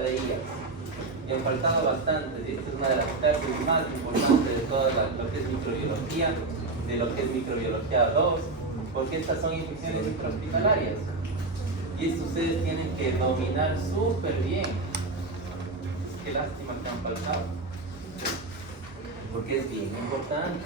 de ellas. Y han faltado bastantes, y esta es una de las clases más importantes de toda lo que es microbiología, de lo que es microbiología 2, porque estas son infecciones intrahospitalarias. Y esto ustedes tienen que dominar súper bien. Qué lástima que han faltado, porque es bien importante.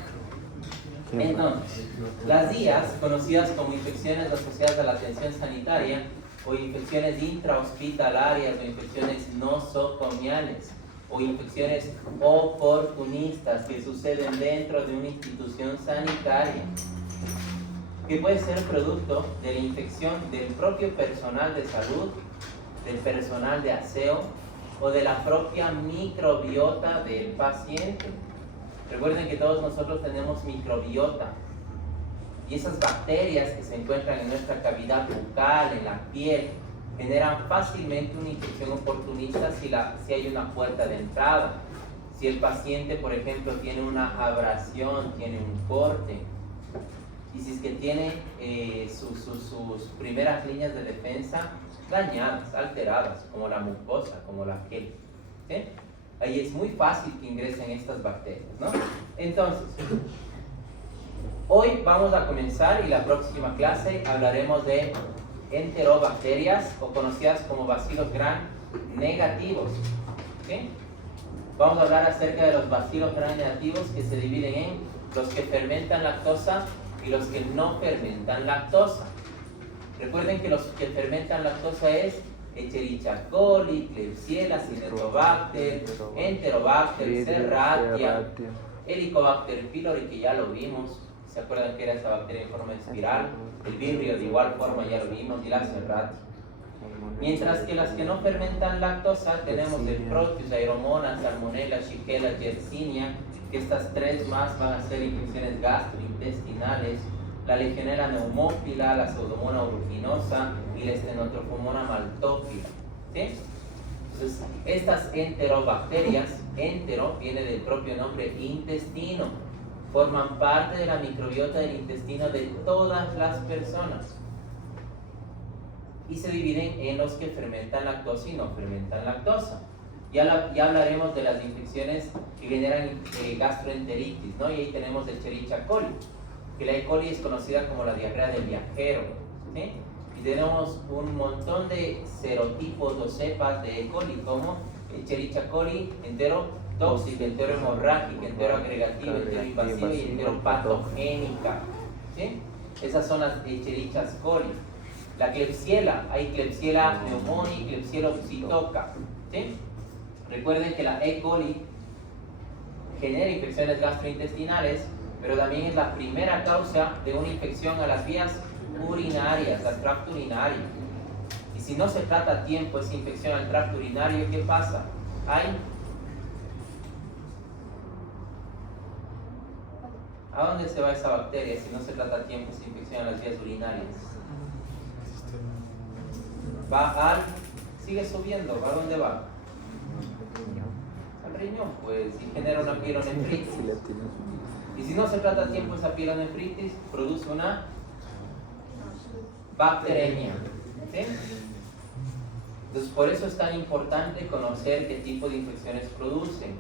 Entonces, las IAS, conocidas como infecciones asociadas a la atención sanitaria, o infecciones intrahospitalarias, o infecciones nosocomiales, o infecciones oportunistas que suceden dentro de una institución sanitaria, que puede ser producto de la infección del propio personal de salud, del personal de aseo, o de la propia microbiota del paciente. Recuerden que todos nosotros tenemos microbiota, y esas bacterias que se encuentran en nuestra cavidad bucal, en la piel, generan fácilmente una infección oportunista si hay una puerta de entrada. Si el paciente, por ejemplo, tiene una abrasión, tiene un corte, y si es que tiene sus primeras líneas de defensa dañadas, alteradas, como la mucosa, como la piel, ¿sí? Ahí es muy fácil que ingresen estas bacterias, ¿no? Entonces, hoy vamos a comenzar, y la próxima clase hablaremos de enterobacterias, o conocidas como bacilos gram negativos, ¿sí? Vamos a hablar acerca de los bacilos gram negativos, que se dividen en los que fermentan lactosa y los que no fermentan lactosa. Recuerden que los que fermentan lactosa es Escherichia coli, Klebsiella, Cinetobacter, Enterobacter, Serratia, Helicobacter pylori, que ya lo vimos. ¿Se acuerdan que era esa bacteria en forma de espiral? El Vibrio de igual forma ya lo vimos, y la Serratia. Mientras que las que no fermentan lactosa tenemos el Proteus, Aeromonas, Salmonella, Shigella, Yersinia, que estas tres más van a ser infecciones gastrointestinales, la Legionella pneumófila, la Pseudomonas aeruginosa y la Stenotrophomonas maltófila, ¿sí? Entonces, estas enterobacterias, entero viene del propio nombre intestino, forman parte de la microbiota del intestino de todas las personas, y se dividen en los que fermentan lactosa y no fermentan lactosa. Ya hablaremos de las infecciones que generan gastroenteritis, ¿no? Y ahí tenemos Escherichia coli, que la E. coli es conocida como la diarrea del viajero, ¿sí? Y tenemos un montón de serotipos o cepas de E. coli, como Escherichia coli enterotóxica, enterohemorrágica, enteroagregativa, enteroinvasiva y enteropatogénica, ¿sí? Esas son las Escherichia coli. La Klebsiella, hay Klebsiella pneumoniae y Klebsiella psittacia, ¿sí? Recuerden que la E. coli genera infecciones gastrointestinales, pero también es la primera causa de una infección a las vías urinarias, al tracto urinario. Y si no se trata a tiempo esa infección al tracto urinario, ¿qué pasa? ¿A dónde se va esa bacteria si no se trata a tiempo esa infección a las vías urinarias? Sigue subiendo, ¿a dónde va? Al riñón, pues, y genera una pielonefritis. Y si no se trata a tiempo esa pielonefritis, produce una bacteremia, ¿sí? Entonces, por eso es tan importante conocer qué tipo de infecciones producen.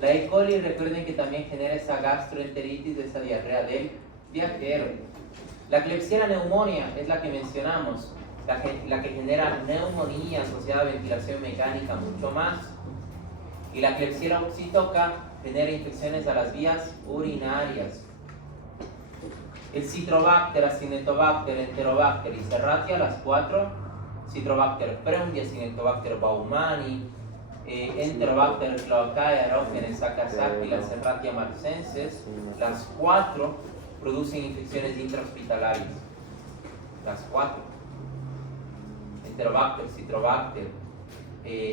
La E. coli, recuerden que también genera esa gastroenteritis, esa diarrea del viajero. La Klebsiella pneumoniae es la que mencionamos, la que genera neumonía asociada a ventilación mecánica mucho más. Y la Klebsiella psittacia genera infecciones a las vías urinarias. El Citrobacter, Acinetobacter, Enterobacter y Serratia, las cuatro. Citrobacter freudia, Acinetobacter baumannii, Enterobacter cloacae, Aerógenes sacasacti y la Serratia marcenses, las cuatro producen infecciones intrahospitalarias. Las cuatro. Enterobacter, Citrobacter,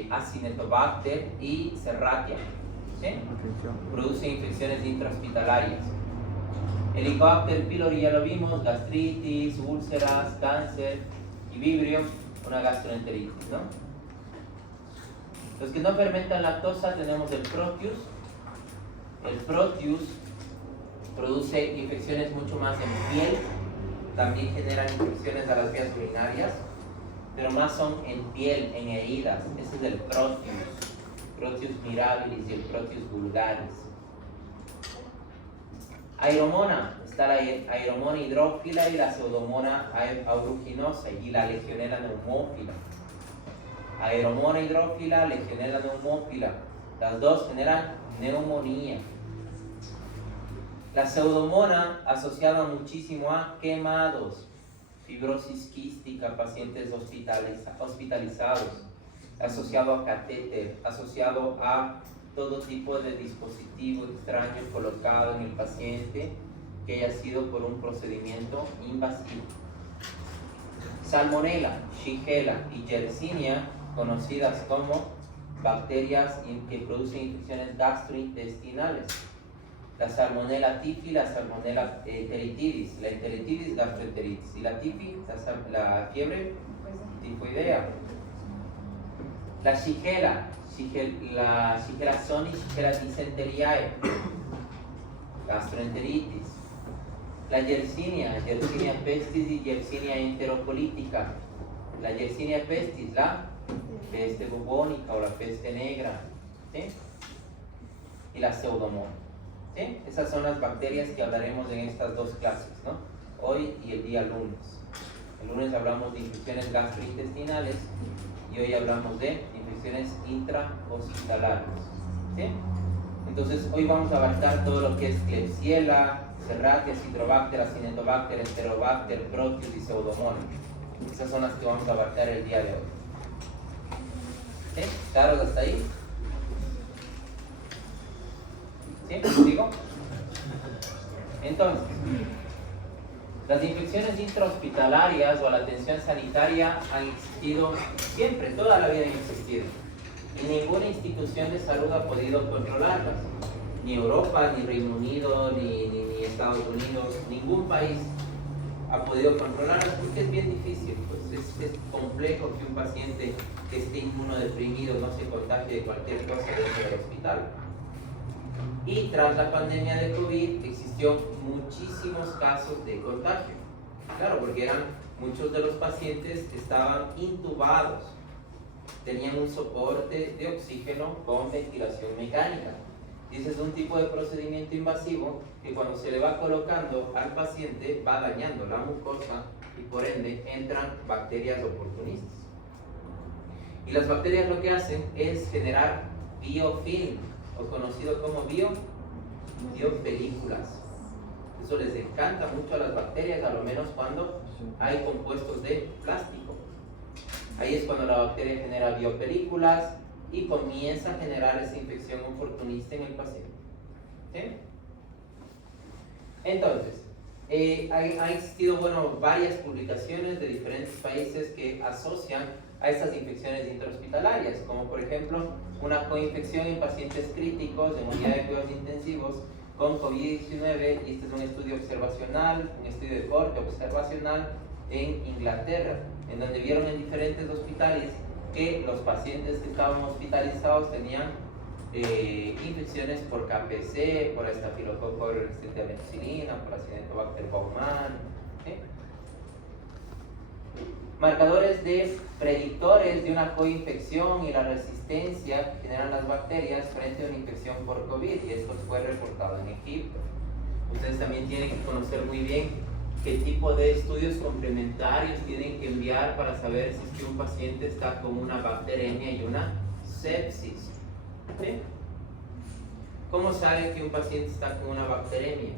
Acinetobacter y Serratia, ¿sí? Producen infecciones intrahospitalarias. Helicobacter pylori ya lo vimos, gastritis, úlceras, cáncer, y Vibrio, una gastroenteritis, ¿no? Los que no fermentan lactosa tenemos el Proteus. El Proteus produce infecciones mucho más en piel, también generan infecciones a las vías urinarias. pero más son en piel, en heridas. Ese es el Proteus mirabilis y el Proteus vulgaris. Aeromona, está la aeromona hidrófila y la pseudomona aeruginosa y la legionela neumófila. Aeromona hidrófila, legionela neumófila, las dos generan neumonía. La pseudomona asociada muchísimo a quemados, fibrosis quística, pacientes hospitalizados, asociado a catéter, asociado a todo tipo de dispositivo extraño colocado en el paciente que haya sido por un procedimiento invasivo. Salmonella, Shigella y Yersinia, conocidas como bacterias que producen infecciones gastrointestinales. La Salmonella tifi, la Salmonella enteritidis, la enteritidis gastroenteritis y la tifi, la fiebre tifoidea. La Shigella, la Shigella soni, Shigella dysenteriae, gastroenteritis. La Yersinia, Yersinia pestis y Yersinia enterocolítica. La Yersinia pestis, la peste bubónica o la peste negra, ¿sí? Y la pseudomonas, ¿sí? Esas son las bacterias que hablaremos en estas dos clases, ¿no? Hoy y el día lunes. El lunes hablamos de infecciones gastrointestinales y hoy hablamos de infecciones intrahospitalarias, ¿sí? Entonces hoy vamos a abarcar todo lo que es Klebsiella, Serratia, Citrobacter, Acinetobacter, Enterobacter, Proteus y Pseudomonas. Esas son las que vamos a abarcar el día de hoy. ¿Sí? ¿Claros hasta ahí? ¿Sí? ¿Digo? Entonces, las infecciones intrahospitalarias o la atención sanitaria han existido siempre, toda la vida han existido. Y ninguna institución de salud ha podido controlarlas. Ni Europa, ni Reino Unido, ni Estados Unidos, ningún país ha podido controlarlas porque es bien difícil. Pues es complejo que un paciente que esté inmunodeprimido no se contagie de cualquier cosa dentro del hospital. Y tras la pandemia de COVID existió muchísimos casos de contagio. Claro, porque muchos de los pacientes estaban intubados, tenían un soporte de oxígeno con ventilación mecánica. Y ese es un tipo de procedimiento invasivo que cuando se le va colocando al paciente va dañando la mucosa y por ende entran bacterias oportunistas. Y las bacterias lo que hacen es generar biofilm, o conocido como biopelículas. Eso les encanta mucho a las bacterias, a lo menos cuando hay compuestos de plástico. Ahí es cuando la bacteria genera biopelículas y comienza a generar esa infección oportunista en el paciente. ¿Sí? Entonces, ha existido varias publicaciones de diferentes países que asocian a estas infecciones intrahospitalarias, como por ejemplo una coinfección en pacientes críticos en unidad de cuidados intensivos con COVID-19, y este es un estudio observacional, un estudio de corte observacional en Inglaterra, en donde vieron en diferentes hospitales que los pacientes que estaban hospitalizados tenían infecciones por KPC, por estafilococo resistente a penicilina, por Acinetobacter baumannii, ¿sí? Marcadores de predictores de una coinfección y la resistencia que generan las bacterias frente a una infección por COVID, y esto fue reportado en Egipto. Ustedes también tienen que conocer muy bien qué tipo de estudios complementarios tienen que enviar para saber si es que un paciente está con una bacteremia y una sepsis. ¿Sí? ¿Cómo sabe que un paciente está con una bacteremia?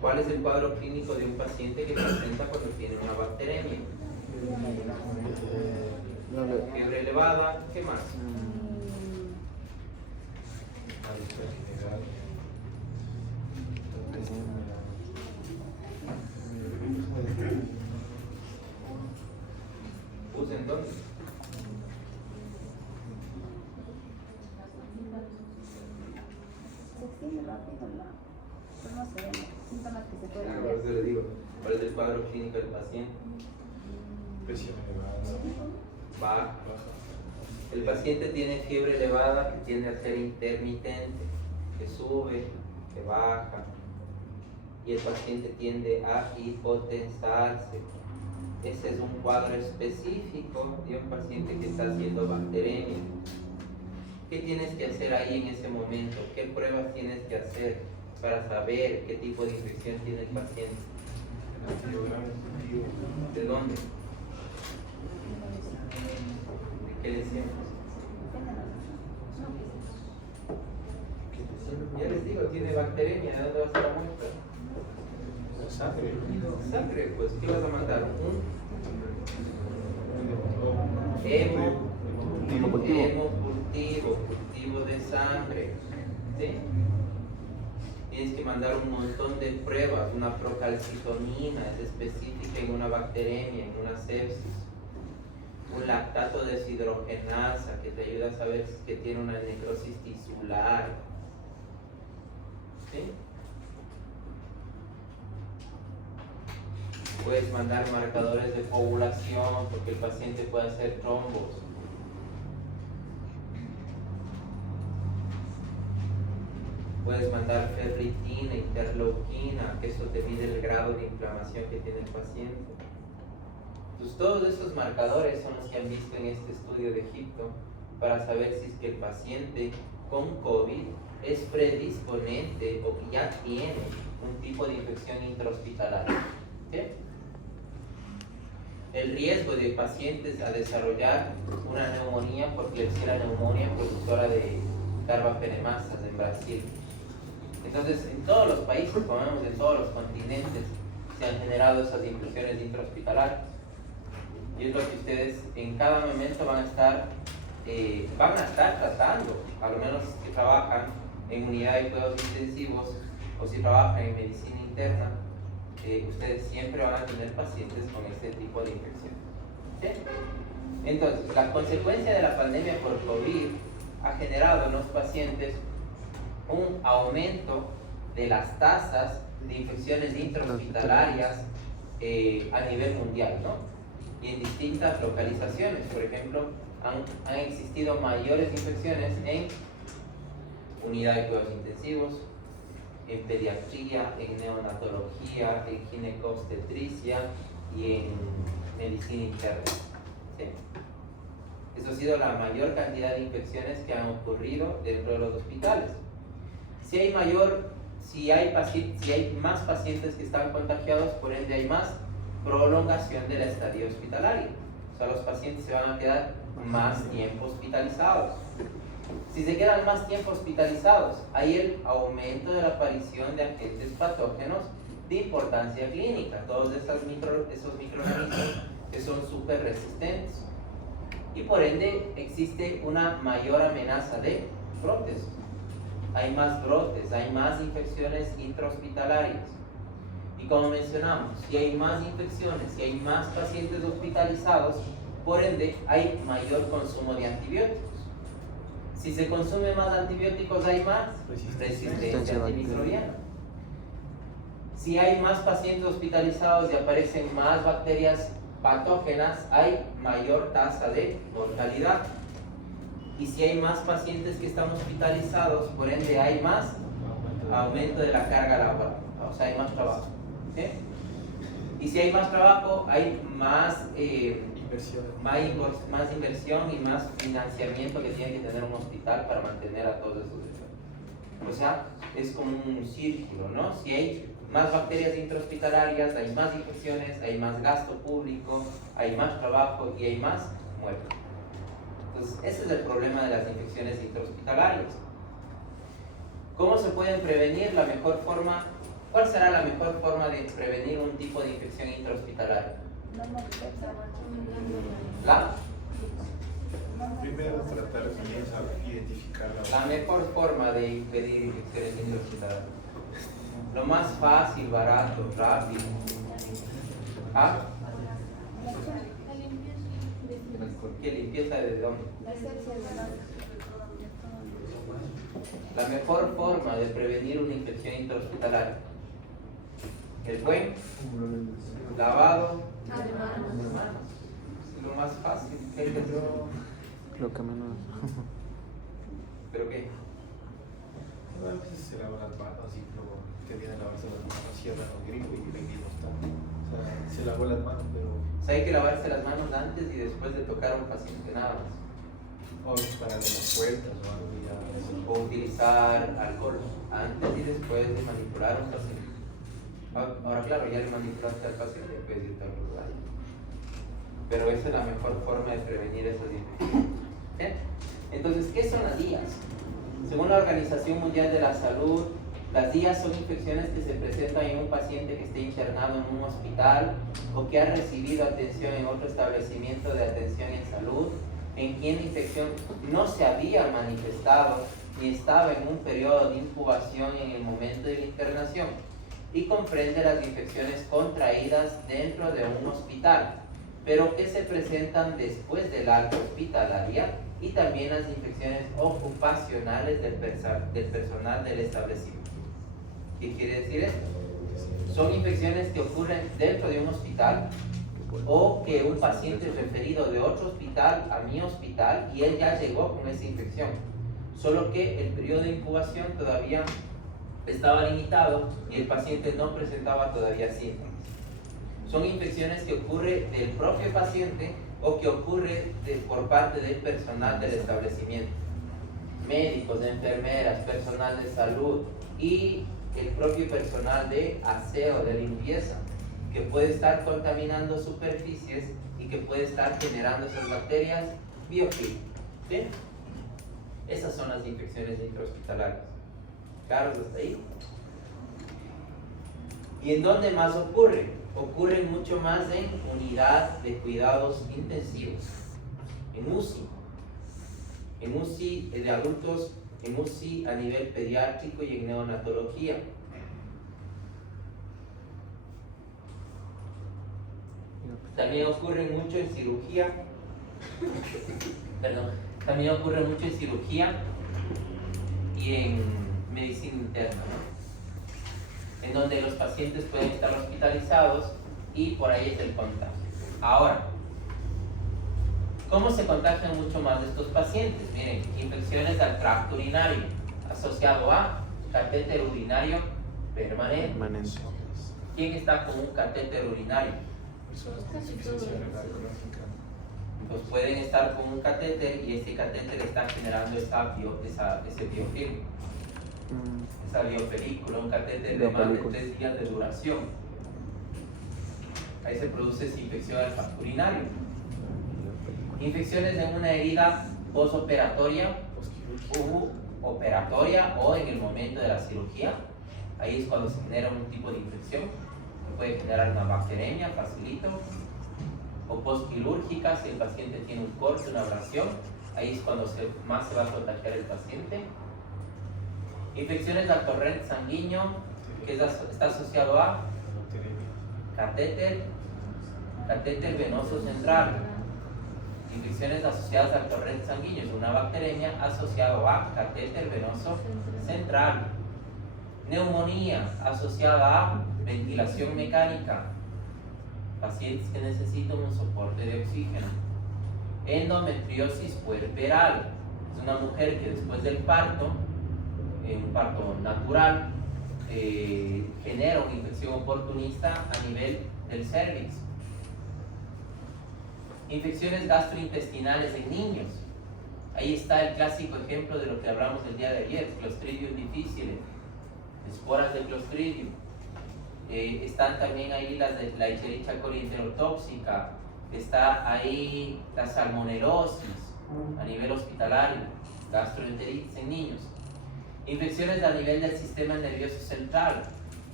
¿Cuál es el cuadro clínico de un paciente que presenta cuando tiene una bacteremia? Fiebre elevada, ¿qué más? ¿Usen dónde? Por eso le digo, ¿cuál es el cuadro clínico del paciente? Presión elevada. Baja. El paciente tiene fiebre elevada que tiende a ser intermitente, que sube, que baja, y el paciente tiende a hipotensarse. Ese es un cuadro específico de un paciente que está haciendo bacteremia. ¿Qué tienes que hacer ahí en ese momento? ¿Qué pruebas tienes que hacer para saber qué tipo de infección tiene el paciente? ¿De dónde? ¿Qué decimos? Ya les digo, tiene bacteremia. ¿De dónde va a ser la muestra? Sangre. Sangre, pues, ¿qué vas a mandar? Cultivo de sangre. ¿Sí? Tienes que mandar un montón de pruebas. Una procalcitonina es específica en una bacteremia, en una sepsis. Un lactato deshidrogenasa que te ayuda a saber que tiene una necrosis tisular. ¿Sí? Puedes mandar marcadores de coagulación porque el paciente puede hacer trombos. Puedes mandar ferritina, interleuquina, que eso te mide el grado de inflamación que tiene el paciente. Entonces, todos esos marcadores son los que han visto en este estudio de Egipto para saber si es que el paciente con COVID es predisponente o que ya tiene un tipo de infección intrahospitalaria. ¿Okay? El riesgo de pacientes a desarrollar una neumonía por Klebsiella pneumoniae productora de carbapenemasas en Brasil. Entonces, en todos los países, como vemos en todos los continentes, se han generado esas infecciones intrahospitalarias. Y es lo que ustedes en cada momento van a estar tratando, a lo menos que trabajan en unidad de cuidados intensivos o si trabajan en medicina interna, ustedes siempre van a tener pacientes con este tipo de infección. ¿Sí? Entonces, la consecuencia de la pandemia por COVID ha generado en los pacientes un aumento de las tasas de infecciones intrahospitalarias a nivel mundial, ¿no? Y en distintas localizaciones. Por ejemplo, han existido mayores infecciones en unidad de cuidados intensivos, en pediatría, en neonatología, en ginecobstetricia y en medicina interna. ¿Sí? Eso ha sido la mayor cantidad de infecciones que han ocurrido dentro de los hospitales. Si hay más pacientes que están contagiados, por ende hay más prolongación de la estadía hospitalaria. O sea, los pacientes se van a quedar más tiempo hospitalizados. Si se quedan más tiempo hospitalizados, hay el aumento de la aparición de agentes patógenos de importancia clínica, todos esos microorganismos que son súper resistentes. Y por ende existe una mayor amenaza de brotes. Hay más brotes, hay más infecciones intrahospitalarias. Y como mencionamos, si hay más infecciones, si hay más pacientes hospitalizados, por ende hay mayor consumo de antibióticos. Si se consume más antibióticos, hay más resistencia antimicrobiana. Si hay más pacientes hospitalizados y aparecen más bacterias patógenas, hay mayor tasa de mortalidad. Y si hay más pacientes que están hospitalizados, por ende hay más aumento de la carga laboral, o sea, hay más trabajo. ¿Sí? Y si hay más trabajo, hay más inversión y más financiamiento que tiene que tener un hospital para mantener a todos esos enfermos. O sea, es como un círculo, ¿no? Si hay más bacterias intrahospitalarias, hay más infecciones, hay más gasto público, hay más trabajo y hay más muertes. Entonces, ese es el problema de las infecciones intrahospitalarias. ¿Cómo se pueden prevenir? La mejor forma, ¿cuál será la mejor forma de prevenir un tipo de infección intrahospitalaria? Primero tratar de identificarla. La mejor forma de impedir infecciones intrahospitalarias. Lo más fácil, barato, rápido. ¿Ah? ¿Qué limpieza de dónde? La mejor forma de prevenir una infección intrahospitalaria. El buen lavado de manos. Es lo más fácil. Lo que menos. ¿Pero qué? A veces se lavan las manos y luego que vienen a lavarse las manos, cierran el grifo y venimos tanto. sea, se lavó las manos, pero. O sea, hay que lavarse las manos antes y después de tocar a un paciente nada más. O para las puertas o algo ya. O utilizar alcohol antes y después de manipular a un paciente. Ahora, claro, ya le manipulaste al paciente, puedes irte a otro lugar. Pero esa es la mejor forma de prevenir esas infecciones. ¿Sí? Entonces, ¿qué son las DIAs? Según la Organización Mundial de la Salud, las DIAs son infecciones que se presentan en un paciente que esté internado en un hospital o que ha recibido atención en otro establecimiento de atención en salud, en quien la infección no se había manifestado ni estaba en un periodo de incubación en el momento de la internación, y comprende las infecciones contraídas dentro de un hospital, pero que se presentan después del alta hospitalaria, y también las infecciones ocupacionales del personal del establecimiento. ¿Qué quiere decir esto? Son infecciones que ocurren dentro de un hospital o que un paciente es referido de otro hospital a mi hospital y él ya llegó con esa infección, solo que el periodo de incubación todavía estaba limitado y el paciente no presentaba todavía síntomas. Son infecciones que ocurren del propio paciente o que ocurre por parte del personal del establecimiento, médicos, enfermeras, personal de salud y el propio personal de aseo, de limpieza, que puede estar contaminando superficies y que puede estar generando esas bacterias biofilm. ¿Sí? Esas son las infecciones intrahospitalarias. ¿Claros hasta ahí? ¿Y en dónde más ocurre? Ocurre mucho más en unidad de cuidados intensivos, en UCI. En UCI de adultos, en UCI a nivel pediátrico y en neonatología. También ocurre mucho en cirugía. Perdón. También ocurre mucho en cirugía y en medicina interna, ¿no? En donde los pacientes pueden estar hospitalizados y por ahí es el contagio. Ahora, ¿cómo se contagian mucho más de estos pacientes? Miren, infecciones del tracto urinario asociado a catéter urinario permanente. ¿Quién está con un catéter urinario? Personas con insuficiencia renal crónica. Pues pueden estar con un catéter y este catéter está generando ese biofilm, esa biopelícula, un catéter de más de 3 días de duración. Ahí se produce esa infección del tracto urinario. Infecciones en una herida postoperatoria, operatoria o en el momento de la cirugía. Ahí es cuando se genera un tipo de infección que puede generar una bacteremia, facilito. O postquirúrgica, si el paciente tiene un corte, una abrasión, ahí es cuando más se va a contagiar el paciente. Infecciones del torrente sanguíneo, que está asociado a catéter venoso central. Infecciones asociadas al torrente sanguíneo, es una bacteremia asociada a catéter venoso central. Neumonía asociada a ventilación mecánica, pacientes que necesitan un soporte de oxígeno. Endometriosis puerperal, es una mujer que después del parto, un parto natural, genera una infección oportunista a nivel del cervix. Infecciones gastrointestinales en niños. Ahí está el clásico ejemplo de lo que hablamos el día de ayer, Clostridium difficile, esporas de Clostridium. Están también ahí las de la Escherichia coli enterotóxica, está ahí la salmonelosis a nivel hospitalario, gastroenteritis en niños. Infecciones a nivel del sistema nervioso central,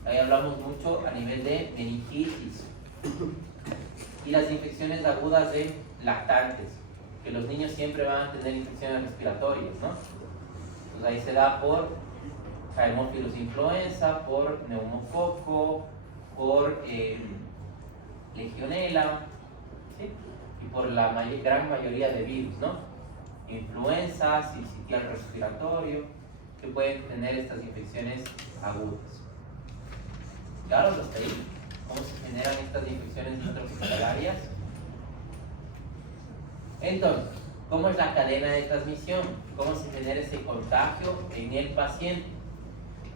ahí hablamos mucho a nivel de meningitis. Y las infecciones agudas de lactantes, que los niños siempre van a tener infecciones respiratorias, ¿no? Entonces ahí se da por Haemophilus influenza, por neumococo, por legionela, ¿sí? Y por la gran mayoría de virus, ¿no? Influenza, sincitial respiratorio, que pueden tener estas infecciones agudas. ¿Claro hasta ahí? ¿Cómo se generan estas infecciones intrahospitalarias? Entonces, ¿cómo es la cadena de transmisión? ¿Cómo se genera ese contagio en el paciente?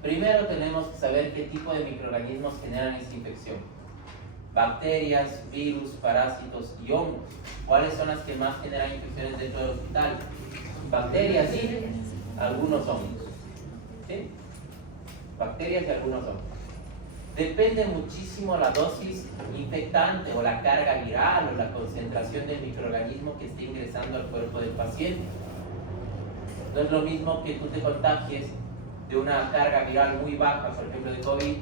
Primero tenemos que saber qué tipo de microorganismos generan esa infección. bacterias, virus, parásitos y hongos. ¿Cuáles son las que más generan infecciones dentro del hospital? Bacterias y algunos hongos. ¿Sí? Bacterias y algunos hongos. Depende muchísimo la dosis infectante o la carga viral o la concentración del microorganismo que esté ingresando al cuerpo del paciente. No es lo mismo que tú te contagies de una carga viral muy baja, por ejemplo de COVID,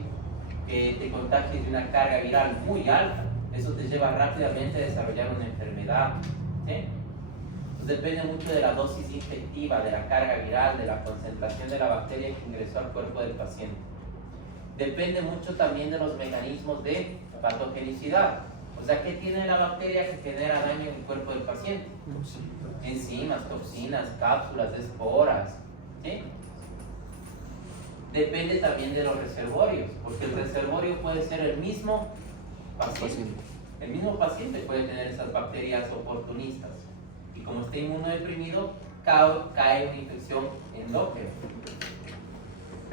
que te contagies de una carga viral muy alta. Eso te lleva rápidamente a desarrollar una enfermedad. ¿Sí? Entonces depende mucho de la dosis infectiva, de la carga viral, de la concentración de la bacteria que ingresó al cuerpo del paciente. Depende mucho también de los mecanismos de patogenicidad. O sea, ¿qué tiene la bacteria que genera daño en el cuerpo del paciente? Enzimas, toxinas, cápsulas, esporas. ¿Sí? Depende también de los reservorios, porque el reservorio puede ser el mismo paciente. El mismo paciente puede tener esas bacterias oportunistas. Y como está inmunodeprimido, cae una infección endógena.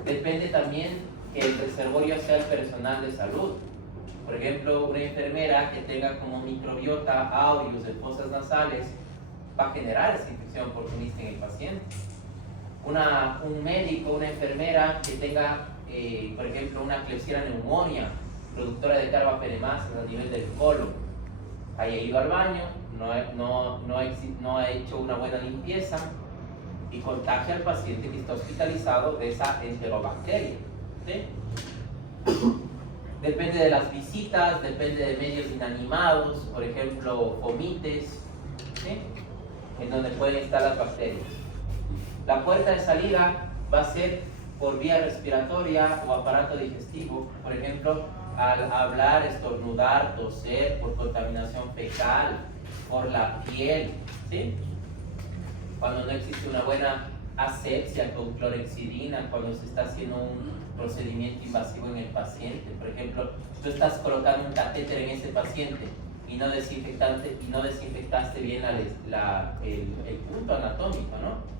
Depende también que el reservorio sea el personal de salud. Por ejemplo, una enfermera que tenga como microbiota aureus de fosas nasales va a generar esa infección oportunista en el paciente. Un médico, una enfermera que tenga, por ejemplo, una Klebsiella pneumonia, productora de carbapenemasas a nivel del colon, haya ido al baño, no ha hecho una buena limpieza y contagia al paciente que está hospitalizado de esa enterobacteria. ¿Sí? Depende de las visitas, depende de medios inanimados, por ejemplo, fomites, ¿sí? En donde pueden estar las bacterias. La puerta de salida va a ser por vía respiratoria o aparato digestivo, por ejemplo, al hablar, estornudar, toser, por contaminación fecal, por la piel, ¿sí? Cuando no existe una buena asepsia con clorhexidina, cuando se está haciendo un procedimiento invasivo en el paciente. Por ejemplo, tú estás colocando un catéter en ese paciente y no desinfectaste bien el punto anatómico, ¿no?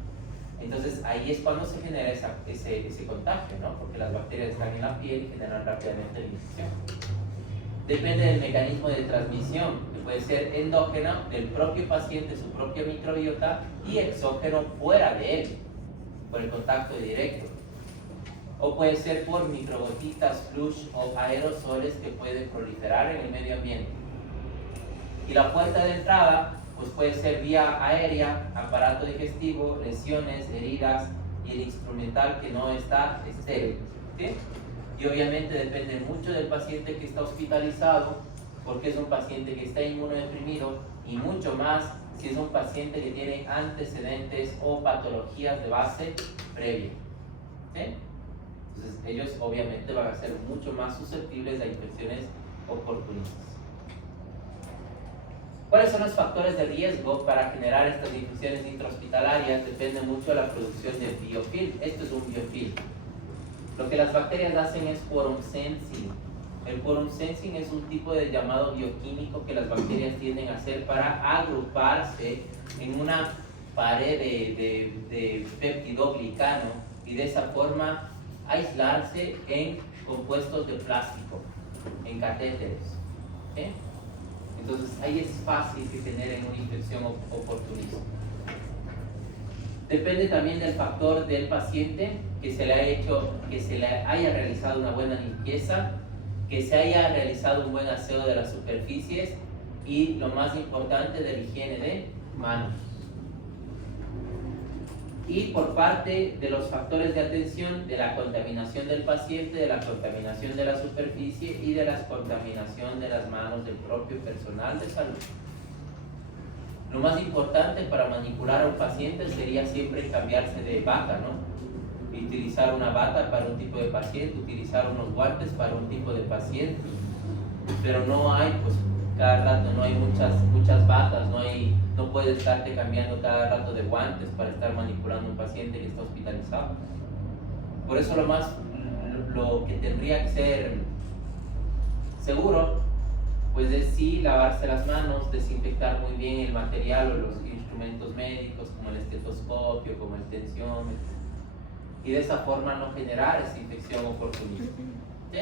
Entonces ahí es cuando se genera ese contagio, ¿no? Porque las bacterias están en la piel y generan rápidamente la infección. Depende del mecanismo de transmisión, que puede ser endógeno del propio paciente, su propia microbiota, y exógeno fuera de él, por el contacto directo. O puede ser por microgotitas, flush o aerosoles que pueden proliferar en el medio ambiente. Y la puerta de entrada pues puede ser vía aérea, aparato digestivo, lesiones, heridas y el instrumental que no está estéril. ¿Sí? Y obviamente depende mucho del paciente que está hospitalizado, porque es un paciente que está inmunodeprimido, y mucho más si es un paciente que tiene antecedentes o patologías de base previa. ¿Sí? Entonces ellos obviamente van a ser mucho más susceptibles a infecciones oportunistas. ¿Cuáles son los factores de riesgo para generar estas infecciones intrahospitalarias? Depende mucho de la producción de biofilm. Esto es un biofilm. Lo que las bacterias hacen es quorum sensing. El quorum sensing es un tipo de llamado bioquímico que las bacterias tienden a hacer para agruparse en una pared de peptidoglicano y de esa forma aislarse en compuestos de plástico, en catéteres. ¿Sí? Entonces ahí es fácil que generen una infección oportunista. Depende también del factor del paciente, que se le haya realizado una buena limpieza, que se haya realizado un buen aseo de las superficies y, lo más importante, de la higiene de manos. Y por parte de los factores de atención, de la contaminación del paciente, de la contaminación de la superficie y de la contaminación de las manos del propio personal de salud. Lo más importante para manipular a un paciente sería siempre cambiarse de bata, ¿no? Utilizar una bata para un tipo de paciente, utilizar unos guantes para un tipo de paciente. Pero no hay, pues, cada rato no hay muchas batas, no puedes estarte cambiando cada rato de guantes para estar manipulando a un paciente que está hospitalizado. Por eso lo que tendría que ser seguro, pues es sí lavarse las manos, desinfectar muy bien el material o los instrumentos médicos como el estetoscopio, como el tensiómetro, y de esa forma no generar esa infección oportunista. ¿Sí?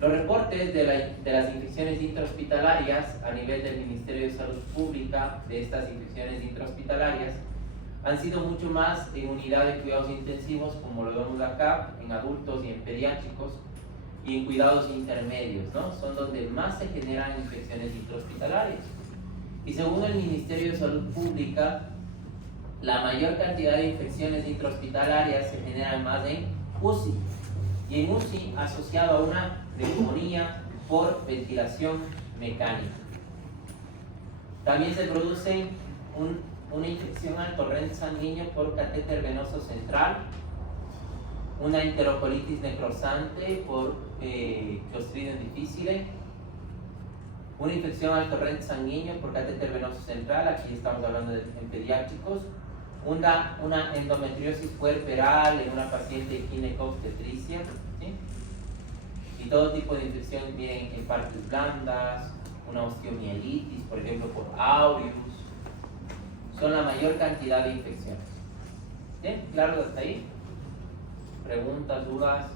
Los reportes de las infecciones intrahospitalarias a nivel del Ministerio de Salud Pública de estas infecciones intrahospitalarias han sido mucho más en unidad de cuidados intensivos, como lo vemos acá, en adultos y en pediátricos, y en cuidados intermedios, ¿no? Son donde más se generan infecciones intrahospitalarias. Y según el Ministerio de Salud Pública, la mayor cantidad de infecciones intrahospitalarias se generan más en UCI, y en UCI asociado a una neumonía por ventilación mecánica. También se produce una infección al torrente sanguíneo por catéter venoso central, una enterocolitis necrosante por Clostridium difficile, una infección al torrente sanguíneo por catéter venoso central, aquí estamos hablando en pediátricos, una endometriosis puerperal en una paciente ginecobstetricia, ¿sí? Y todo tipo de infección, miren, en partes blandas, una osteomielitis, por ejemplo, por aureus, son la mayor cantidad de infecciones. ¿Bien? ¿Claro hasta ahí? ¿Preguntas, dudas?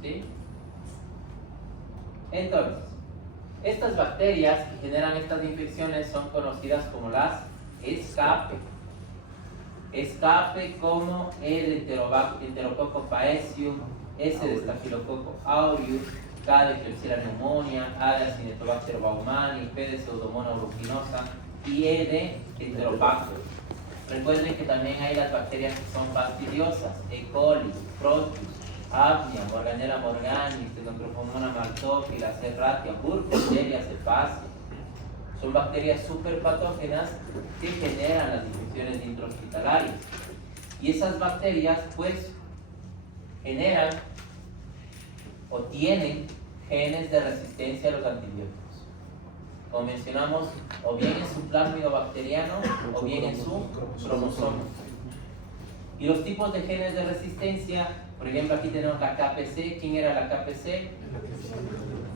¿Sí? Entonces, estas bacterias que generan estas infecciones son conocidas como las escape. Escape como el Enterococcus faecium, S de Staphylococcus aureus, K de Klebsiella pneumoniae, A de Acinetobacter baumannii, P de Pseudomonas aeruginosa y E de Enterobacter. Recuerden que también hay las bacterias que son fastidiosas, E. coli, Proteus, Apnea, Morganella morgani, Stenotrophomonas maltophilia, Serratia, Burkholderia cepacia. Son bacterias superpatógenas que generan las infecciones intrahospitalarias. Y esas bacterias, pues, generan o tienen genes de resistencia a los antibióticos. Como mencionamos, o bien en su plásmido bacteriano o bien en su cromosoma. Y los tipos de genes de resistencia, por ejemplo, aquí tenemos la KPC. ¿Quién era la KPC?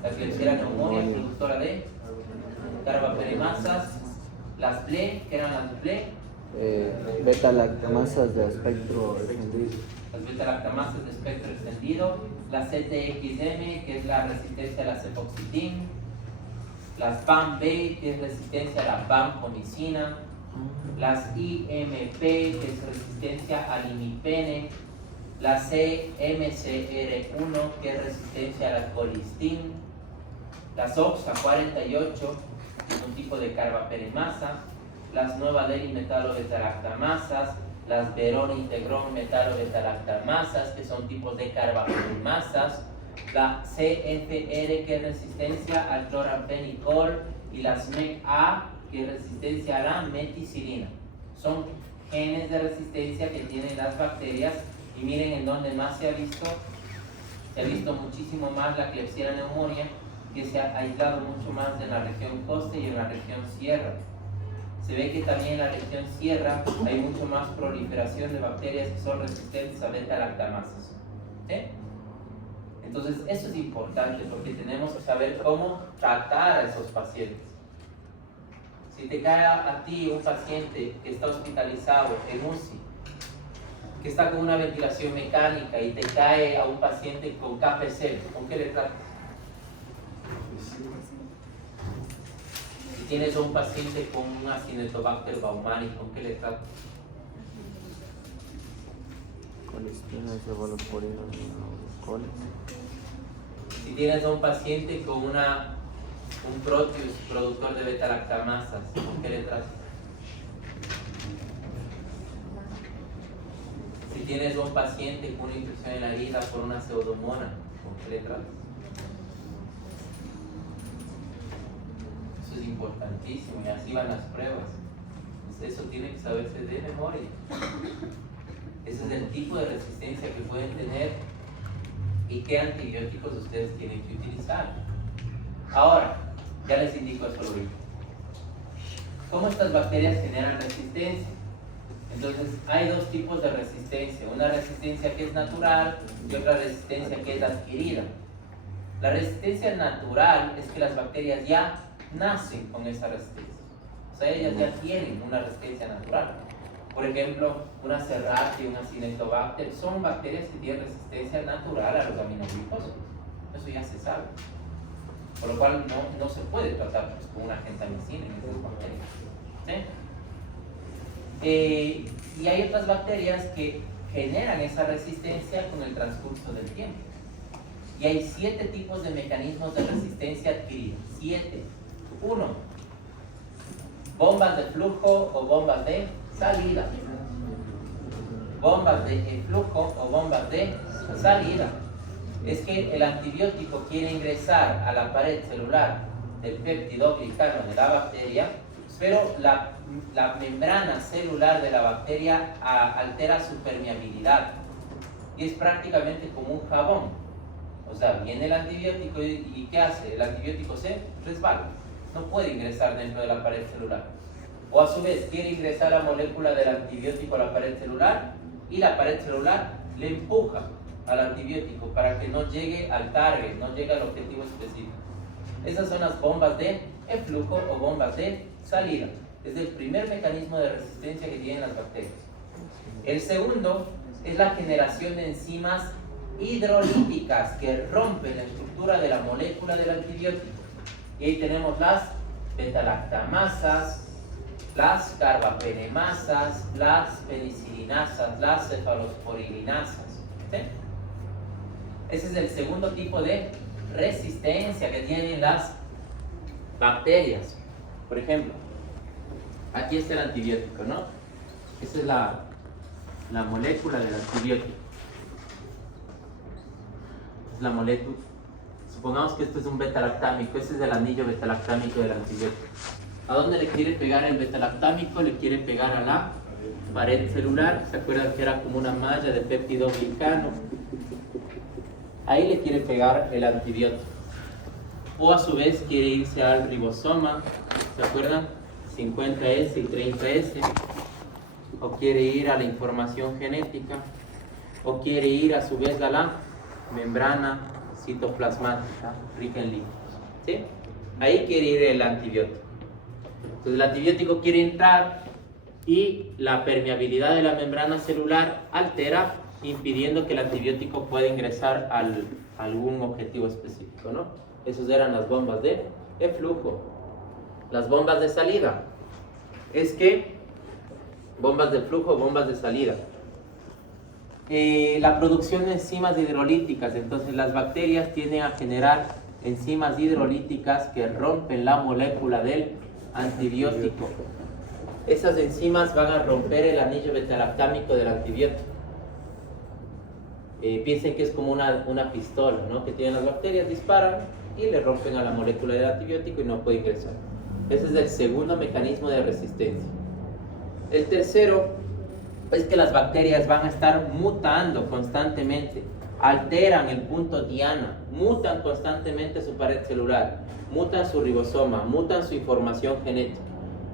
La Klebsiella pneumoniae, productora de carbapenemasas. Las BLE, ¿qué eran las BLE? Beta-lactamasas de espectro extendido. Las beta-lactamasas de espectro extendido. La CTXM, que es la resistencia a la cefoxitin. Las BAM-B, que es resistencia a la vancomicina. Las IMP, que es resistencia al imipene. La CMCR1, que es resistencia a la colistin. Las OXA48, un tipo de carbapenemasa. Las nueva-deri metalo-beta-lactamasas. Las verona-integron metalo-beta-lactamasas, que son tipos de carbapenemasas. La CFR, que es resistencia al cloramfenicol. Y las MEC-A, que es resistencia a la meticilina. Son genes de resistencia que tienen las bacterias. Y miren en donde más se ha visto muchísimo más la Klebsiella pneumoniae, que se ha aislado mucho más en la región costa y en la región sierra. Se ve que también en la región sierra hay mucho más proliferación de bacterias que son resistentes a beta-lactamasas. ¿Sí? Entonces eso es importante porque tenemos que saber cómo tratar a esos pacientes. Si te cae a ti un paciente que está hospitalizado en UCI, que está con una ventilación mecánica, y te cae a un paciente con KPC, ¿con qué le tratas? Si tienes a un paciente con un Acinetobacter baumannii, ¿con qué le tratas? Colistina, cefalosporina, coles. Si tienes a un paciente con un Proteus productor de beta-lactamasas, ¿con qué le tratas? Si tienes a un paciente con una infección en la herida por una pseudomona, ¿con qué le tratas? Eso es importantísimo y así van las pruebas. Eso tiene que saberse de memoria. Ese es el tipo de resistencia que pueden tener y qué antibióticos ustedes tienen que utilizar. Ahora, ya les indico eso ahorita. ¿Cómo estas bacterias generan resistencia? Entonces, hay dos tipos de resistencia. Una resistencia que es natural y otra resistencia que es adquirida. La resistencia natural es que las bacterias ya nacen con esa resistencia. O sea, ellas ya tienen una resistencia natural. Por ejemplo, una Serratia, una Cinetobacter, son bacterias que tienen resistencia natural a los aminoglucosos. Eso ya se sabe. Por lo cual no se puede tratar pues, con una gentamicina en esas bacterias. ¿Sí? Y hay otras bacterias que generan esa resistencia con el transcurso del tiempo. Y hay 7 tipos de mecanismos de resistencia adquiridos. 7. 1. Bombas de flujo o bombas de salida. Bombas de flujo o bombas de salida. Es que el antibiótico quiere ingresar a la pared celular del péptido glicano de la bacteria, pero la membrana celular de la bacteria altera su permeabilidad y es prácticamente como un jabón. O sea, viene el antibiótico y ¿qué hace? El antibiótico se resbala, no puede ingresar dentro de la pared celular. O a su vez quiere ingresar la molécula del antibiótico a la pared celular y la pared celular le empuja al antibiótico para que no llegue al target, no llegue al objetivo específico. Esas son las bombas de flujo o bombas de salida. Es el primer mecanismo de resistencia que tienen las bacterias. El segundo es la generación de enzimas hidrolíticas que rompen la estructura de la molécula del antibiótico. Y ahí tenemos las beta-lactamasas, las carbapenemasas, las penicilinasas, las cefalosporilinasas. ¿Sí? Ese es el segundo tipo de resistencia que tienen las bacterias. Por ejemplo, aquí está el antibiótico, ¿no? Esa es la molécula del antibiótico. Es la molécula. Supongamos que esto es un beta-lactámico. Este es el anillo beta-lactámico del antibiótico. ¿A dónde le quiere pegar el beta-lactámico? Le quiere pegar a la pared celular. ¿Se acuerdan que era como una malla de péptido glicano? Ahí le quiere pegar el antibiótico. O a su vez quiere irse al ribosoma. ¿Se acuerdan? 50S y 30S. O quiere ir a la información genética. O quiere ir a su vez a la membrana citoplasmática rica en lípidos. ¿Sí? Ahí quiere ir el antibiótico. Entonces el antibiótico quiere entrar y la permeabilidad de la membrana celular altera, impidiendo que el antibiótico pueda ingresar a algún objetivo específico, ¿no? Esas eran las bombas de flujo. Las bombas de salida. Es que bombas de flujo, bombas de salida. La producción de enzimas hidrolíticas. Entonces las bacterias tienden a generar enzimas hidrolíticas que rompen la molécula del antibiótico. Esas enzimas van a romper el anillo beta-lactámico del antibiótico. Piensen que es como una pistola, ¿no? Que tienen las bacterias, disparan y le rompen a la molécula del antibiótico y no puede ingresar. Ese es el segundo mecanismo de resistencia. El tercero es que las bacterias van a estar mutando constantemente, alteran el punto diana, mutan constantemente su pared celular, mutan su ribosoma, mutan su información genética.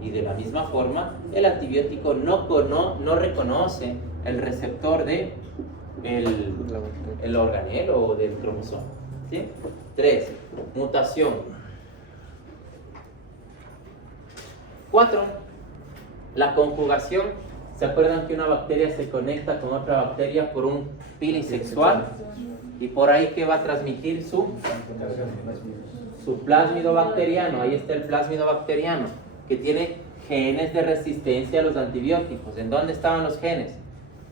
Y de la misma forma, el antibiótico no reconoce el receptor de el organelo o del cromosoma. ¿Sí? 3. Mutación. 4. La conjugación. ¿Se acuerdan que una bacteria se conecta con otra bacteria por un pili sexual? Y por ahí que va a transmitir su plásmido bacteriano. Ahí está el plásmido bacteriano, que tiene genes de resistencia a los antibióticos. ¿En dónde estaban los genes?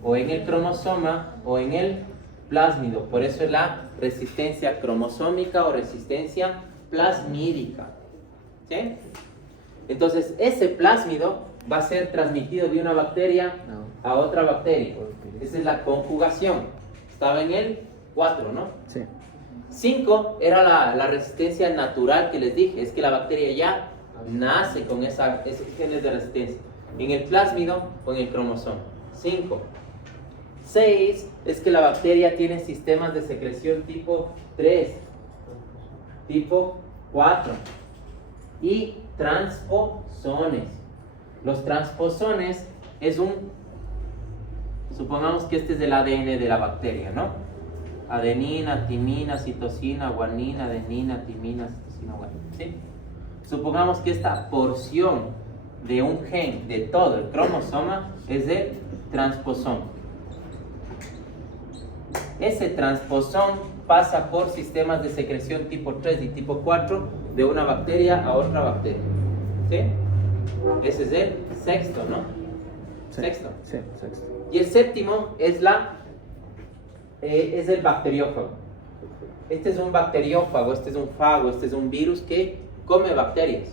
O en el cromosoma o en el plásmido. Por eso es la resistencia cromosómica o resistencia plasmídica. ¿Sí? Entonces, ese plásmido va a ser transmitido de una bacteria a otra bacteria. Esa es la conjugación. Estaba en el 4, ¿no? Sí. 5 era la resistencia natural que les dije. Es que la bacteria ya nace con esos genes de resistencia. En el plásmido o en el cromosoma. 5. 6 es que la bacteria tiene sistemas de secreción tipo 3, tipo 4 y transposones. Los transposones es supongamos que este es el ADN de la bacteria, ¿no? Adenina, timina, citosina, guanina, adenina, timina, citosina, guanina, ¿sí? Supongamos que esta porción de un gen de todo el cromosoma es el transposón. Ese transposón pasa por sistemas de secreción tipo 3 y tipo 4 de una bacteria a otra bacteria. ¿Sí? Ese es el sexto, ¿no? Sí. Sexto. Sí, sexto. Y el séptimo es es el bacteriófago. Este es un bacteriófago, este es un fago, este es un virus que come bacterias.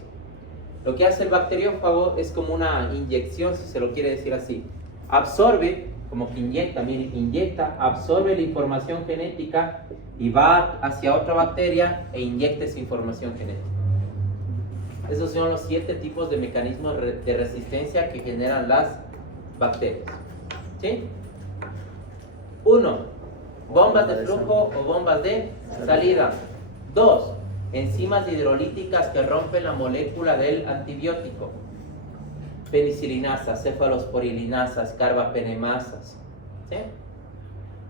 Lo que hace el bacteriófago es como una inyección, si se lo quiere decir así. Absorbe, como que inyecta, mire, inyecta, absorbe la información genética y va hacia otra bacteria e inyecta esa información genética. Esos son los 7 tipos de mecanismos de resistencia que generan las bacterias. ¿Sí? 1. Bombas de flujo o bombas de salida. 2. Enzimas hidrolíticas que rompen la molécula del antibiótico. Penicilinasas, cefalosporilinasas, carbapenemasas. ¿Sí?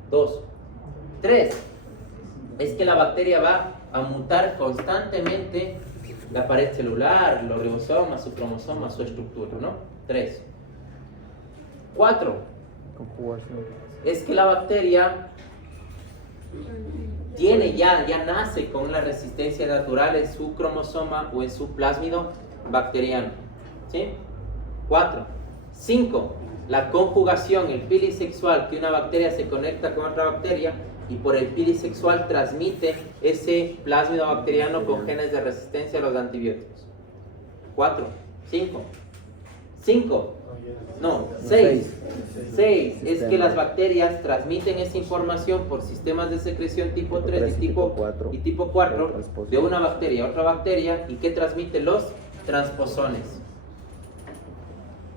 2. 3. Es que la bacteria va a mutar constantemente la pared celular, los ribosomas, su cromosoma, su estructura, ¿no? 3. 4. Conjugación. Es que la bacteria tiene ya nace con la resistencia natural en su cromosoma o en su plásmido bacteriano. ¿Sí? 4. 5. La conjugación, el pilisexual, que una bacteria se conecta con otra bacteria y por el pilisexual transmite ese plásmido bacteriano con genes de resistencia a los antibióticos. 4. 5. 5. No, 6. 6 es que las bacterias transmiten esa información por sistemas de secreción tipo 3 y tipo 4 de una bacteria a otra bacteria y que transmite los transposones.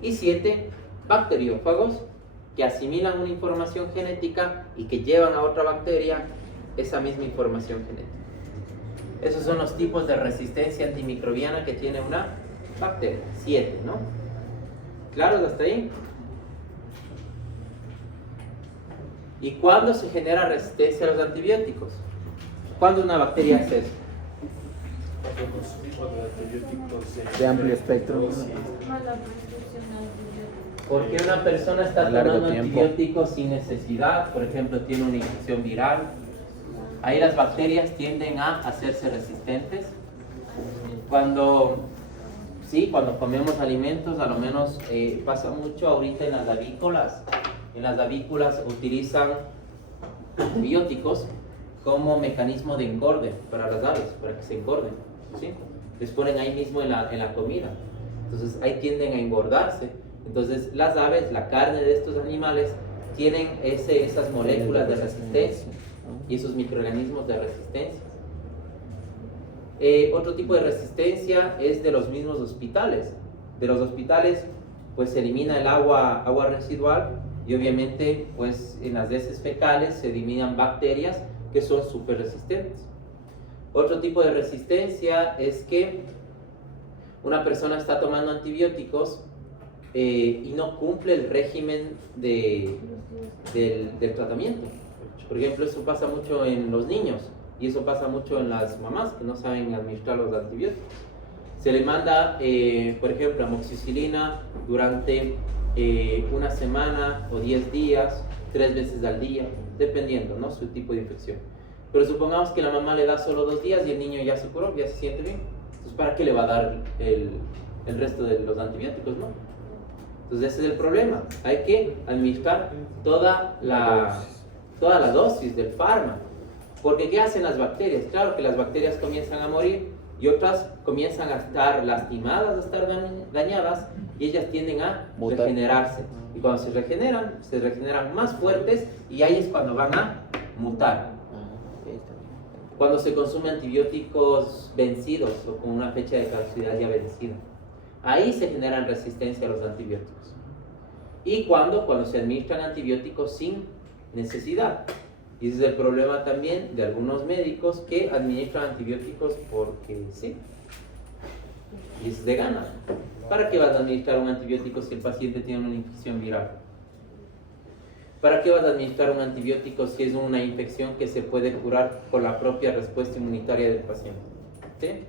Y 7, bacteriófagos que asimilan una información genética y que llevan a otra bacteria esa misma información genética. Esos son los tipos de resistencia antimicrobiana que tiene una bacteria. 7, ¿no? ¿Claros hasta ahí? ¿Y cuándo se genera resistencia a los antibióticos? ¿Cuándo una bacteria hace eso? Cuando consumimos antibióticos De amplio espectro. Mala prescripción de antibióticos. Porque una persona está A largo tomando tiempo. antibióticos sin necesidad, por ejemplo, tiene una infección viral. Ahí las bacterias tienden a hacerse resistentes. Cuando comemos alimentos, a lo menos pasa mucho ahorita en las avícolas. En las avícolas utilizan antibióticos como mecanismo de engorde para las aves, para que se engorden, ¿sí? Les ponen ahí mismo en la comida. Entonces ahí tienden a engordarse. Entonces las aves, la carne de estos animales, tienen esas moléculas de resistencia y esos microorganismos de resistencia. Otro tipo de resistencia es de los mismos hospitales. De los hospitales pues se elimina el agua residual y obviamente pues en las heces fecales se eliminan bacterias que son súper resistentes. Otro tipo de resistencia es que una persona está tomando antibióticos y no cumple el régimen del tratamiento. Por ejemplo, eso pasa mucho en los niños y eso pasa mucho en las mamás que no saben administrar los antibióticos. Se le manda, por ejemplo, amoxicilina durante una semana o 10 días, 3 veces al día, dependiendo, ¿no?, su tipo de infección. Pero supongamos que la mamá le da solo 2 días y el niño ya se curó, ya se siente bien. Entonces, ¿para qué le va a dar el resto de los antibióticos, no? Entonces, ese es el problema. Hay que administrar toda la dosis del fármaco. Porque ¿qué hacen las bacterias? Claro que las bacterias comienzan a morir y otras comienzan a estar lastimadas, a estar dañadas, y ellas tienden a regenerarse. Y cuando se regeneran más fuertes y ahí es cuando van a mutar. Cuando se consumen antibióticos vencidos o con una fecha de caducidad ya vencida, ahí se generan resistencia a los antibióticos. Y cuando se administran antibióticos sin necesidad. Y ese es el problema también de algunos médicos que administran antibióticos porque sí. Y es de ganas. ¿Para qué vas a administrar un antibiótico si el paciente tiene una infección viral? ¿Para qué vas a administrar un antibiótico si es una infección que se puede curar por la propia respuesta inmunitaria del paciente? ¿Sí?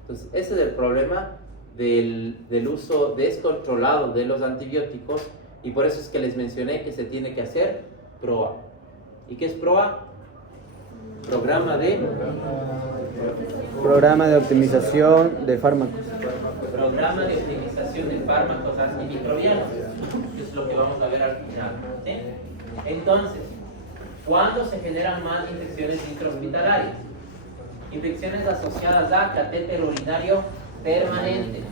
Entonces, ese es el problema del uso descontrolado de los antibióticos, y por eso es que les mencioné que se tiene que hacer PROA. ¿Y qué es PROA? Programa de optimización de fármacos. Programa de optimización de fármacos antimicrobianos. Es lo que vamos a ver al final, ¿sí? Entonces, ¿cuándo se generan más infecciones intrahospitalarias? Infecciones asociadas a catéter urinario permanente.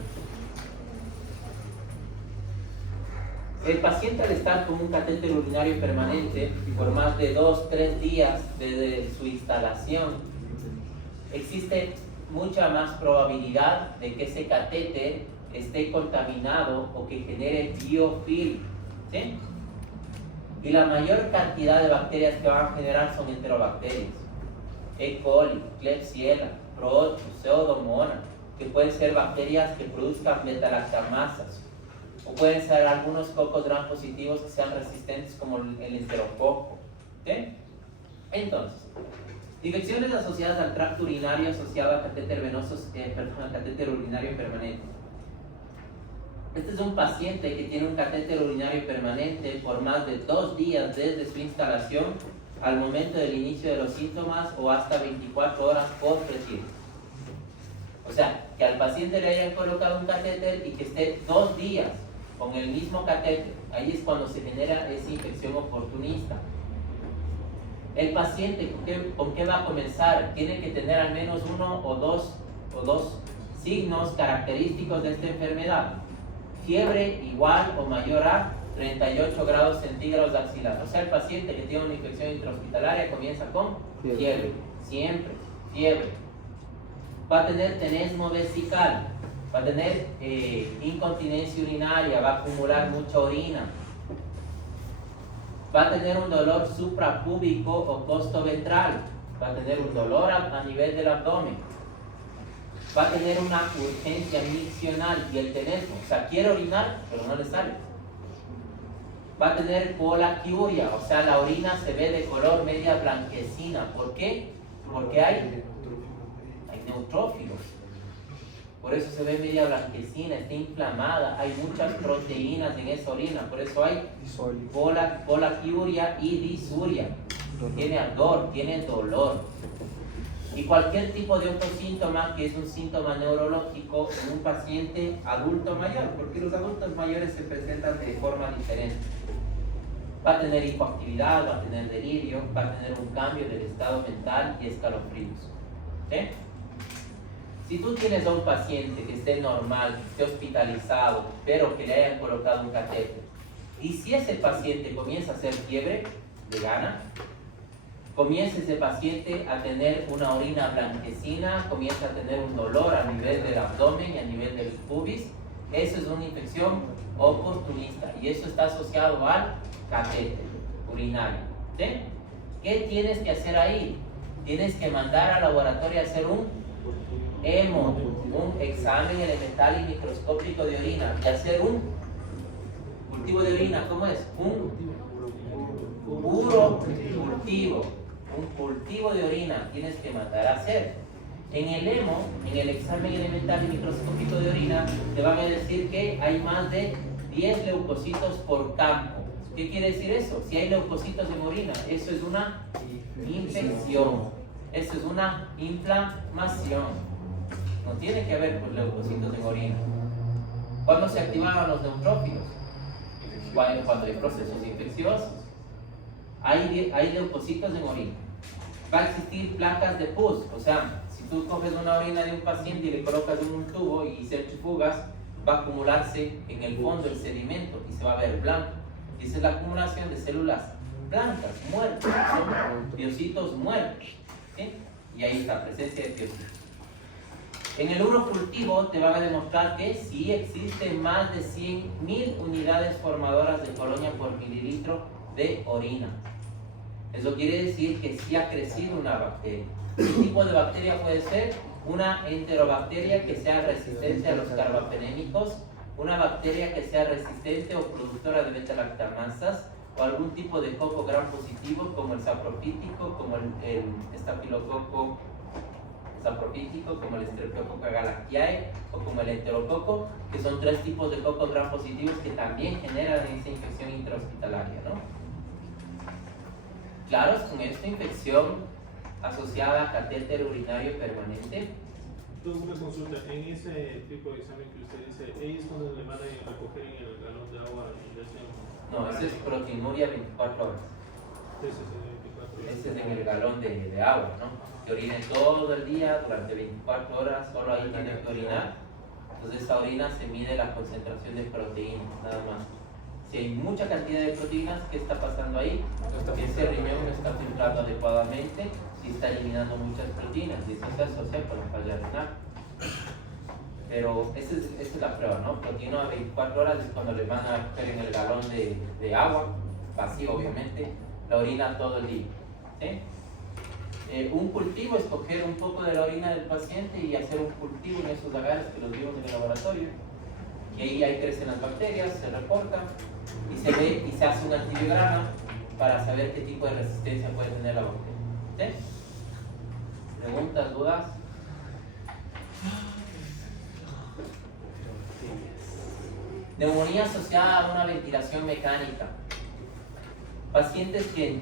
El paciente, al estar con un catéter urinario permanente por más de 2-3 días desde su instalación, existe mucha más probabilidad de que ese catéter esté contaminado o que genere biofilm, ¿sí? Y la mayor cantidad de bacterias que van a generar son enterobacterias. E. coli, Klebsiella, Proteus, Pseudomonas, que pueden ser bacterias que produzcan beta-lactamasas, o pueden ser algunos cocos gram positivos que sean resistentes como el enterococo, ¿sí? Entonces, infecciones asociadas al tracto urinario asociado a catéter venoso, catéter urinario permanente. Este es un paciente que tiene un catéter urinario permanente por más de 2 días desde su instalación al momento del inicio de los síntomas o hasta 24 horas post retiro. O sea, que al paciente le hayan colocado un catéter y que esté 2 días con el mismo catéter, ahí es cuando se genera esa infección oportunista. El paciente, ¿con qué va a comenzar? Tiene que tener al menos uno o dos signos característicos de esta enfermedad. Fiebre igual o mayor a 38 grados centígrados de axilar. O sea, el paciente que tiene una infección intrahospitalaria comienza con fiebre, siempre, fiebre. Va a tener tenesmo vesical, va a tener incontinencia urinaria, va a acumular mucha orina, va a tener un dolor suprapúbico o costoventral, va a tener un dolor a nivel del abdomen, va a tener una urgencia miccional y el tenesmo, o sea, quiere orinar, pero no le sale. Va a tener colaquiuria, o sea, la orina se ve de color media blanquecina. ¿Por qué? Porque hay neutrófilos. Por eso se ve media blanquecina, está inflamada, hay muchas proteínas en esa orina, por eso hay colaquiuria y disuria. Tiene ardor, tiene dolor. Y cualquier tipo de otro síntoma que es un síntoma neurológico en un paciente adulto mayor, porque los adultos mayores se presentan de forma diferente. Va a tener hipoactividad, va a tener delirio, va a tener un cambio del estado mental y escalofríos. ¿Sí? Si tú tienes a un paciente que esté normal, que esté hospitalizado, pero que le hayan colocado un catéter, y si ese paciente comienza a hacer fiebre de gana, comienza ese paciente a tener una orina blanquecina, comienza a tener un dolor a nivel del abdomen y a nivel del pubis, eso es una infección oportunista y eso está asociado al catéter urinario. ¿Sí? ¿Qué tienes que hacer ahí? Tienes que mandar al laboratorio a hacer un hemo, un examen elemental y microscópico de orina, y hacer un cultivo de orina. ¿Cómo es? Un urocultivo. Un cultivo de orina tienes que mandar a hacer. En el hemo, en el examen elemental y microscópico de orina, te van a decir que hay más de 10 leucocitos por campo. ¿Qué quiere decir eso? Si hay leucocitos en orina, eso es una infección, eso es una inflamación. No tiene que ver con leucocitos en orina. ¿Cuándo se activaban los neutrófilos? Cuando hay procesos infecciosos. Hay leucocitos en orina. Va a existir placas de pus, o sea, si tú coges una orina de un paciente y le colocas en un tubo y centrifugas, va a acumularse en el fondo el sedimento y se va a ver blanco. Y esa es la acumulación de células blancas, muertas, son biocitos muertos. ¿Sí? Y ahí está, presencia de biocitos. En el urocultivo te van a demostrar que sí existen más de 100.000 unidades formadoras de colonia por mililitro de orina. Eso quiere decir que sí ha crecido una bacteria. ¿Qué tipo de bacteria puede ser? Una enterobacteria que sea resistente a los carbapenémicos, una bacteria que sea resistente o productora de beta-lactamasas, o algún tipo de coco gram positivo como el saprofítico, como el estafilococo saprofítico, como el Streptococcus galactiae o como el enterococo, que son 3 tipos de cocos gram positivos que también generan esa infección intrahospitalaria, ¿no? Claros con esta infección asociada a catéter urinario permanente. Entonces, una consulta, en ese tipo de examen que usted dice, ¿ellos cuando le mandan a recoger en el galón de agua y le hacen? No, ese es proteinuria 24 horas. Ese es el 24 horas. Ese es en el galón de agua, ¿no? Que orinen todo el día, durante 24 horas, solo ahí tienen que orinar. Entonces esa orina se mide la concentración de proteínas, nada más. Si hay mucha cantidad de proteínas, ¿qué está pasando ahí? Ese riñón no está filtrando adecuadamente y está eliminando muchas proteínas y eso se asocia con la falla renal. Pero esa es la prueba, ¿no? Proteína a 24 horas es cuando le van a recoger en el galón de agua, vacío obviamente, la orina todo el día. ¿Sí? Un cultivo es coger un poco de la orina del paciente y hacer un cultivo en esos lagares que los vimos en el laboratorio. Y ahí crecen las bacterias, se reportan y se ve y se hace un antibiograma para saber qué tipo de resistencia puede tener la bacteria. ¿Sí? ¿Preguntas, dudas? Neumonía asociada a una ventilación mecánica. Pacientes que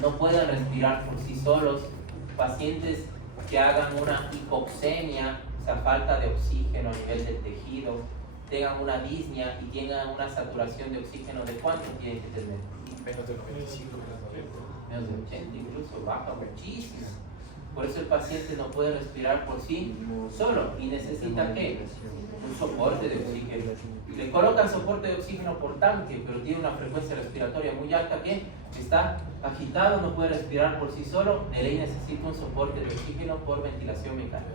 no puedan respirar por sí solos, pacientes que hagan una hipoxemia, o sea, falta de oxígeno a nivel del tejido, tengan una disnea y tengan una saturación de oxígeno, ¿de cuánto tienen que tener? Menos de 95. Menos de 80, incluso baja muchísimo. Por eso el paciente no puede respirar por sí solo y necesita ¿qué? Un soporte de oxígeno. Le colocan soporte de oxígeno por tanque, pero tiene una frecuencia respiratoria muy alta que está agitado, no puede respirar por sí solo, de ley necesita un soporte de oxígeno por ventilación mecánica.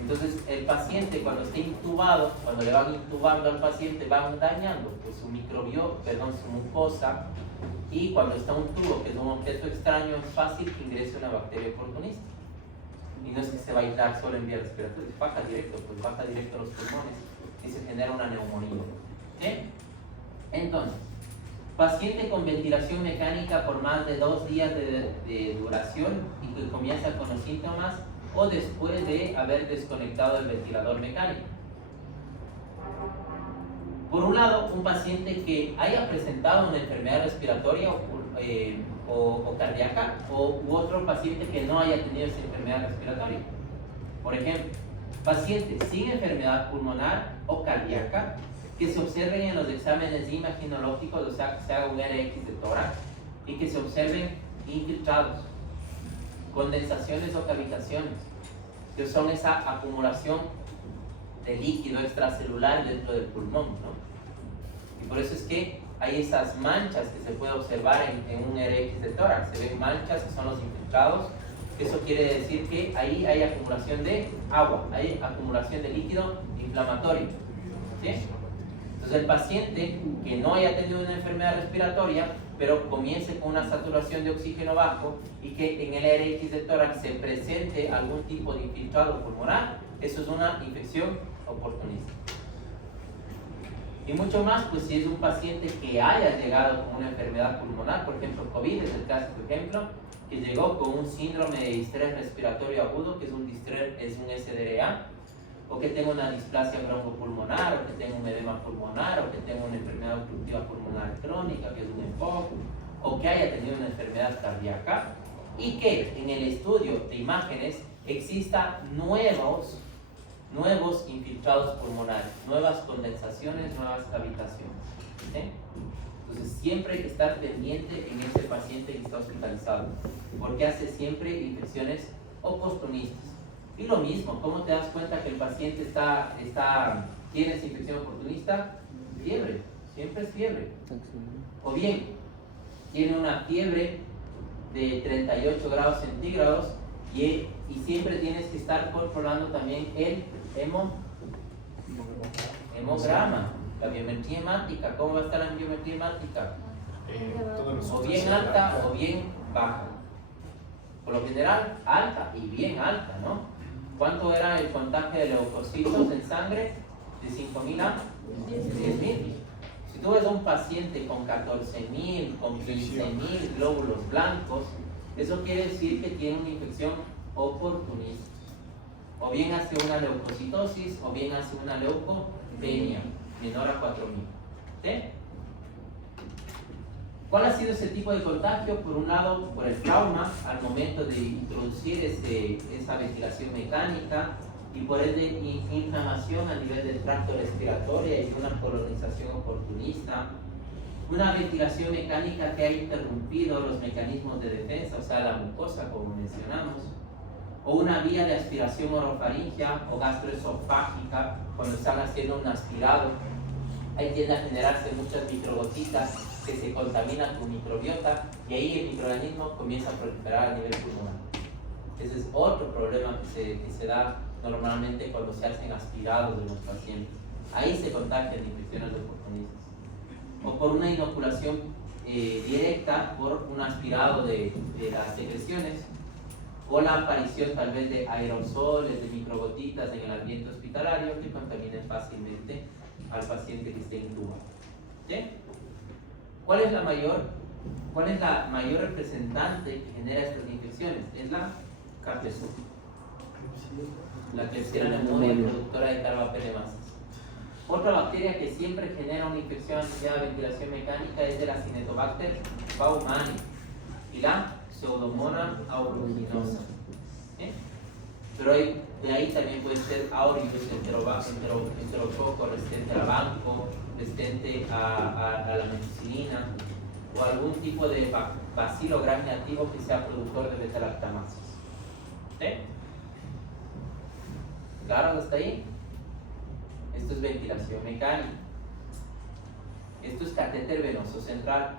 Entonces el paciente cuando está intubado, cuando le van intubando al paciente van dañando pues, su su mucosa, y cuando está un tubo que es un objeto extraño es fácil que ingrese una bacteria oportunista. Y no es que se va a aislar solo en vía respiratoria, baja directo a los pulmones y se genera una neumonía. ¿Sí? Entonces, paciente con ventilación mecánica por más de 2 días de duración y que comienza con los síntomas o después de haber desconectado el ventilador mecánico. Por un lado, un paciente que haya presentado una enfermedad respiratoria o cardíaca u otro paciente que no haya tenido esa enfermedad respiratoria. Por ejemplo, pacientes sin enfermedad pulmonar o cardíaca que se observen en los exámenes imaginológicos, o sea, que se haga un RX de tórax y que se observen infiltrados, condensaciones o cavitaciones, que son esa acumulación de líquido extracelular dentro del pulmón, ¿no? Y por eso es que hay esas manchas que se puede observar en un RX de tórax. Se ven manchas que son los infiltrados. Eso quiere decir que ahí hay acumulación de agua, hay acumulación de líquido inflamatorio. ¿Sí? Entonces el paciente que no haya tenido una enfermedad respiratoria, pero comience con una saturación de oxígeno bajo y que en el RX de tórax se presente algún tipo de infiltrado pulmonar, eso es una infección oportunista. Y mucho más, pues si es un paciente que haya llegado con una enfermedad pulmonar, por ejemplo COVID es el clásico ejemplo, que llegó con un síndrome de distrés respiratorio agudo, que es un SDRA, o que tenga una displasia broncopulmonar, o que tenga un edema pulmonar, o que tenga una enfermedad obstructiva pulmonar crónica, que es un EPOC, o que haya tenido una enfermedad cardíaca, y que en el estudio de imágenes exista nuevos infiltrados pulmonares, nuevas condensaciones, nuevas cavitaciones. ¿Sí? Entonces siempre hay que estar pendiente en ese paciente que está hospitalizado, porque hace siempre infecciones oportunistas. Y lo mismo, ¿cómo te das cuenta que el paciente tiene esa infección oportunista? Fiebre, siempre es fiebre. O bien, tiene una fiebre de 38 grados centígrados y siempre tienes que estar controlando también el hemograma, la biometría hemática. ¿Cómo va a estar la biometría hemática? O bien alta o bien baja. Por lo general, alta y bien alta, ¿no? ¿Cuánto era el contagio de leucocitos en sangre? De 5.000 a 10.000. Si tú ves a un paciente con 14.000, con 15.000 glóbulos blancos, eso quiere decir que tiene una infección oportunistas. O bien hace una leucocitosis o bien hace una leucopenia menor a 4000. ¿Sí? ¿Cuál ha sido ese tipo de contagio? Por un lado, por el trauma al momento de introducir esa ventilación mecánica y por ende inflamación a nivel del tracto respiratorio y una colonización oportunista. Una ventilación mecánica que ha interrumpido los mecanismos de defensa, o sea, la mucosa, como mencionamos. O una vía de aspiración orofaringea o gastroesofágica, cuando están haciendo un aspirado. Ahí tiende a generarse muchas microgotitas que se contaminan con microbiota y ahí el microorganismo comienza a proliferar a nivel pulmonar. Ese es otro problema que se da normalmente cuando se hacen aspirados de los pacientes. Ahí se contagian de infecciones de oportunistas. O por una inoculación directa por un aspirado de las secreciones, o la aparición tal vez de aerosoles, de microgotitas en el ambiente hospitalario que contaminen fácilmente al paciente que esté intubado. ¿Sí? ¿Cuál es la mayor representante que genera estas infecciones? Es la Klebsiella. La Klebsiella pneumoniae productora de carbapenemasas. Otra bacteria que siempre genera una infección asociada a ventilación mecánica es de la Cinetobacter baumannii y la Pseudomonas aeruginosa. Pero de ahí también puede ser aureus, enterococo, resistente al banco, resistente a la methicilina, o algún tipo de bacilo gram negativo que sea productor de beta-lactamases. ¿Sí? ¿Claro hasta ahí? Esto es ventilación mecánica. Esto es catéter venoso central.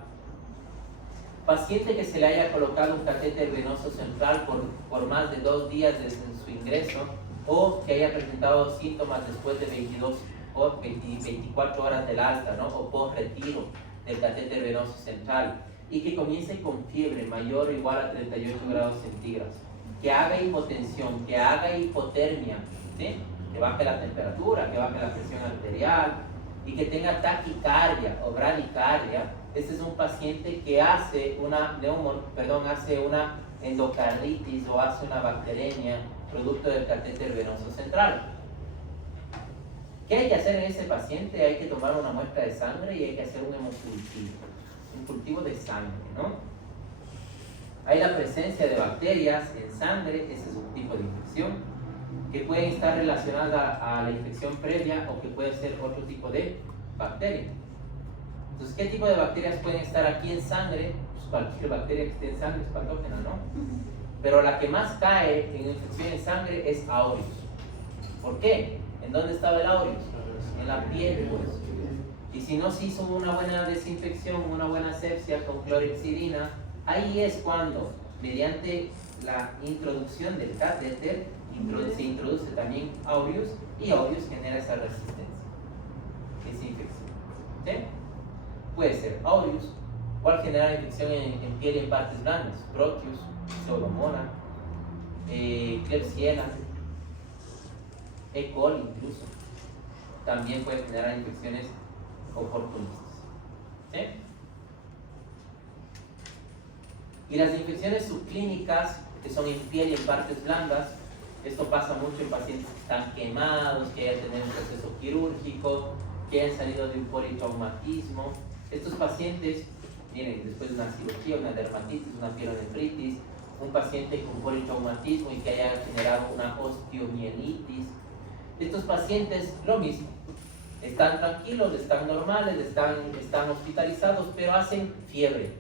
Paciente que se le haya colocado un catéter venoso central por más de 2 días desde su ingreso, o que haya presentado síntomas después de 22 o 24 horas del alta, ¿no? O post retiro del catéter venoso central, y que comience con fiebre mayor o igual a 38 grados centígrados, que haga hipotensión, que haga hipotermia, ¿sí? Que baje la temperatura, que baje la presión arterial y que tenga taquicardia o bradicardia. Este es un paciente que hace una endocarditis o hace una bacteremia producto del catéter venoso central. ¿Qué hay que hacer en ese paciente? Hay que tomar una muestra de sangre y hay que hacer un hemocultivo, un cultivo de sangre, ¿no? Hay la presencia de bacterias en sangre, ese es un tipo de infección, que pueden estar relacionadas a la infección previa o que puede ser otro tipo de bacteria. Entonces, ¿qué tipo de bacterias pueden estar aquí en sangre? Pues cualquier bacteria que esté en sangre es patógena, ¿no? Pero la que más cae en infección en sangre es aureus. ¿Por qué? ¿En dónde estaba el aureus? En la piel, pues. Y si no se hizo una buena desinfección, una buena asepsia con clorhexidina, ahí es cuando, mediante la introducción del catéter, se introduce también aureus y aureus genera esa resistencia, esa infección. ¿Sí? Puede ser aureus o al generar infección en piel y en partes blandas, Proteus, Pseudomonas, Klebsiella, E. coli incluso. También puede generar infecciones oportunistas. ¿Sí? Y las infecciones subclínicas, que son en piel y en partes blandas, esto pasa mucho en pacientes que están quemados, que hayan tenido un proceso quirúrgico, que hayan salido de un politraumatismo. Estos pacientes, miren, después de una cirugía, una dermatitis, una pielonefritis, un paciente con politraumatismo y que haya generado una osteomielitis. Estos pacientes, lo mismo, están tranquilos, están normales, están hospitalizados, pero hacen fiebre.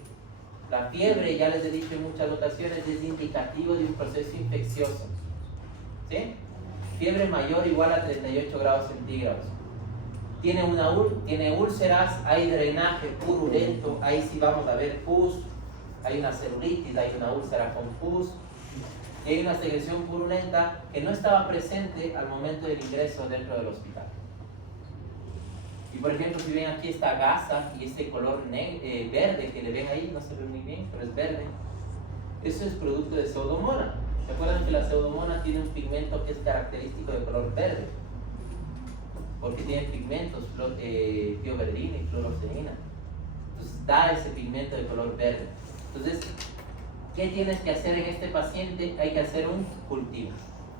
La fiebre, ya les he dicho en muchas ocasiones, es indicativo de un proceso infeccioso. ¿Sí? Fiebre mayor o igual a 38 grados centígrados. Tiene úlceras, hay drenaje purulento, ahí sí vamos a ver pus, hay una celulitis, hay una úlcera con pus, y hay una secreción purulenta que no estaba presente al momento del ingreso dentro del hospital. Y por ejemplo, si ven aquí esta gasa y este color verde que le ven ahí, no se ve muy bien, pero es verde, eso es producto de Pseudomonas. ¿Se acuerdan que la Pseudomonas tiene un pigmento que es característico de color verde? Porque tiene pigmentos, tioverdina y fluorocenina. Entonces da ese pigmento de color verde. Entonces, ¿Qué tienes que hacer en este paciente? Hay que hacer un cultivo.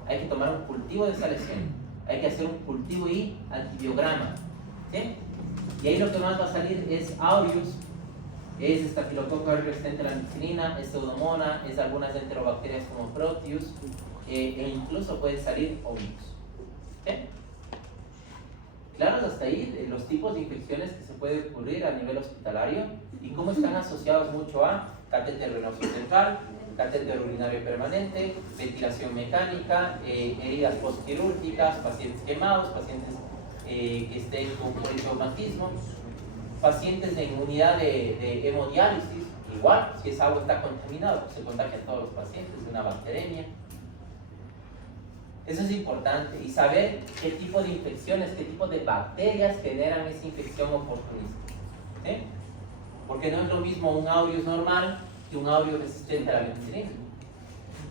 Hay que tomar un cultivo de esa lesión. Hay que hacer un cultivo y antibiograma. ¿Sí? Y ahí lo que más va a salir es aureus, es estafilococo resistente a la ampicilina, es pseudomonas, es algunas enterobacterias como proteus, e incluso puede salir hongus. ¿Sí? Claro, hasta ahí los tipos de infecciones que se pueden ocurrir a nivel hospitalario y cómo están asociados mucho a catéter venoso central, catéter urinario permanente, ventilación mecánica, heridas postquirúrgicas, pacientes quemados, pacientes que estén con politraumatismo, pacientes en unidad de hemodiálisis, igual, si esa agua está contaminada, pues se contagian todos los pacientes de una bacteremia. Eso es importante, y saber qué tipo de infecciones, qué tipo de bacterias generan esa infección oportunista. ¿Sí? Porque no es lo mismo un aureus normal que un aureus resistente a la penicilina.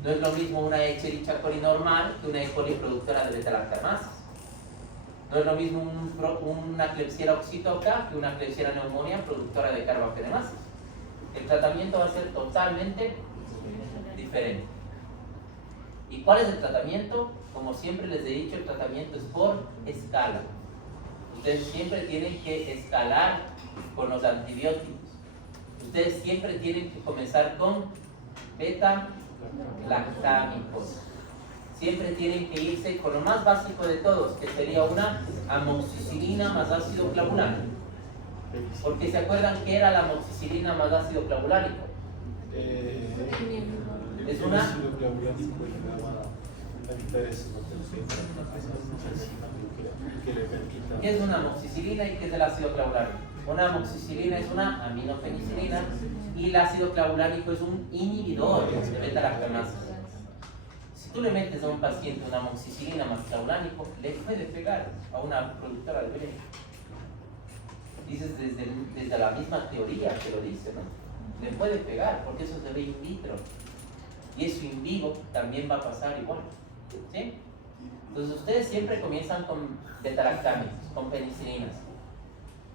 No es lo mismo una Escherichia coli normal que una E. coli productora de beta-lactamases. No es lo mismo una Klebsiella oxytoca que una Klebsiella pneumonia productora de carbaphenemases. El tratamiento va a ser totalmente diferente. ¿Y cuál es el tratamiento? Como siempre les he dicho, el tratamiento es por escala. Ustedes siempre tienen que escalar con los antibióticos. Ustedes siempre tienen que comenzar con beta-lactámicos. Siempre tienen que irse con lo más básico de todos, que sería una amoxicilina más ácido clavulánico. Porque se acuerdan que era la amoxicilina más ácido clavulánico. Es una ¿Qué es una amoxicilina y qué es el ácido clavulánico? Una amoxicilina es una aminopenicilina y el ácido clavulánico es un inhibidor de beta-lactamases. Si tú le metes a un paciente una amoxicilina más clavulánico, le puede pegar a una productora de veneno. Dices desde la misma teoría que lo dice, ¿no? Le puede pegar porque eso se ve in vitro. Y eso in vivo también va a pasar igual. ¿Sí? Entonces ustedes siempre comienzan con beta-lactámicos, con penicilinas.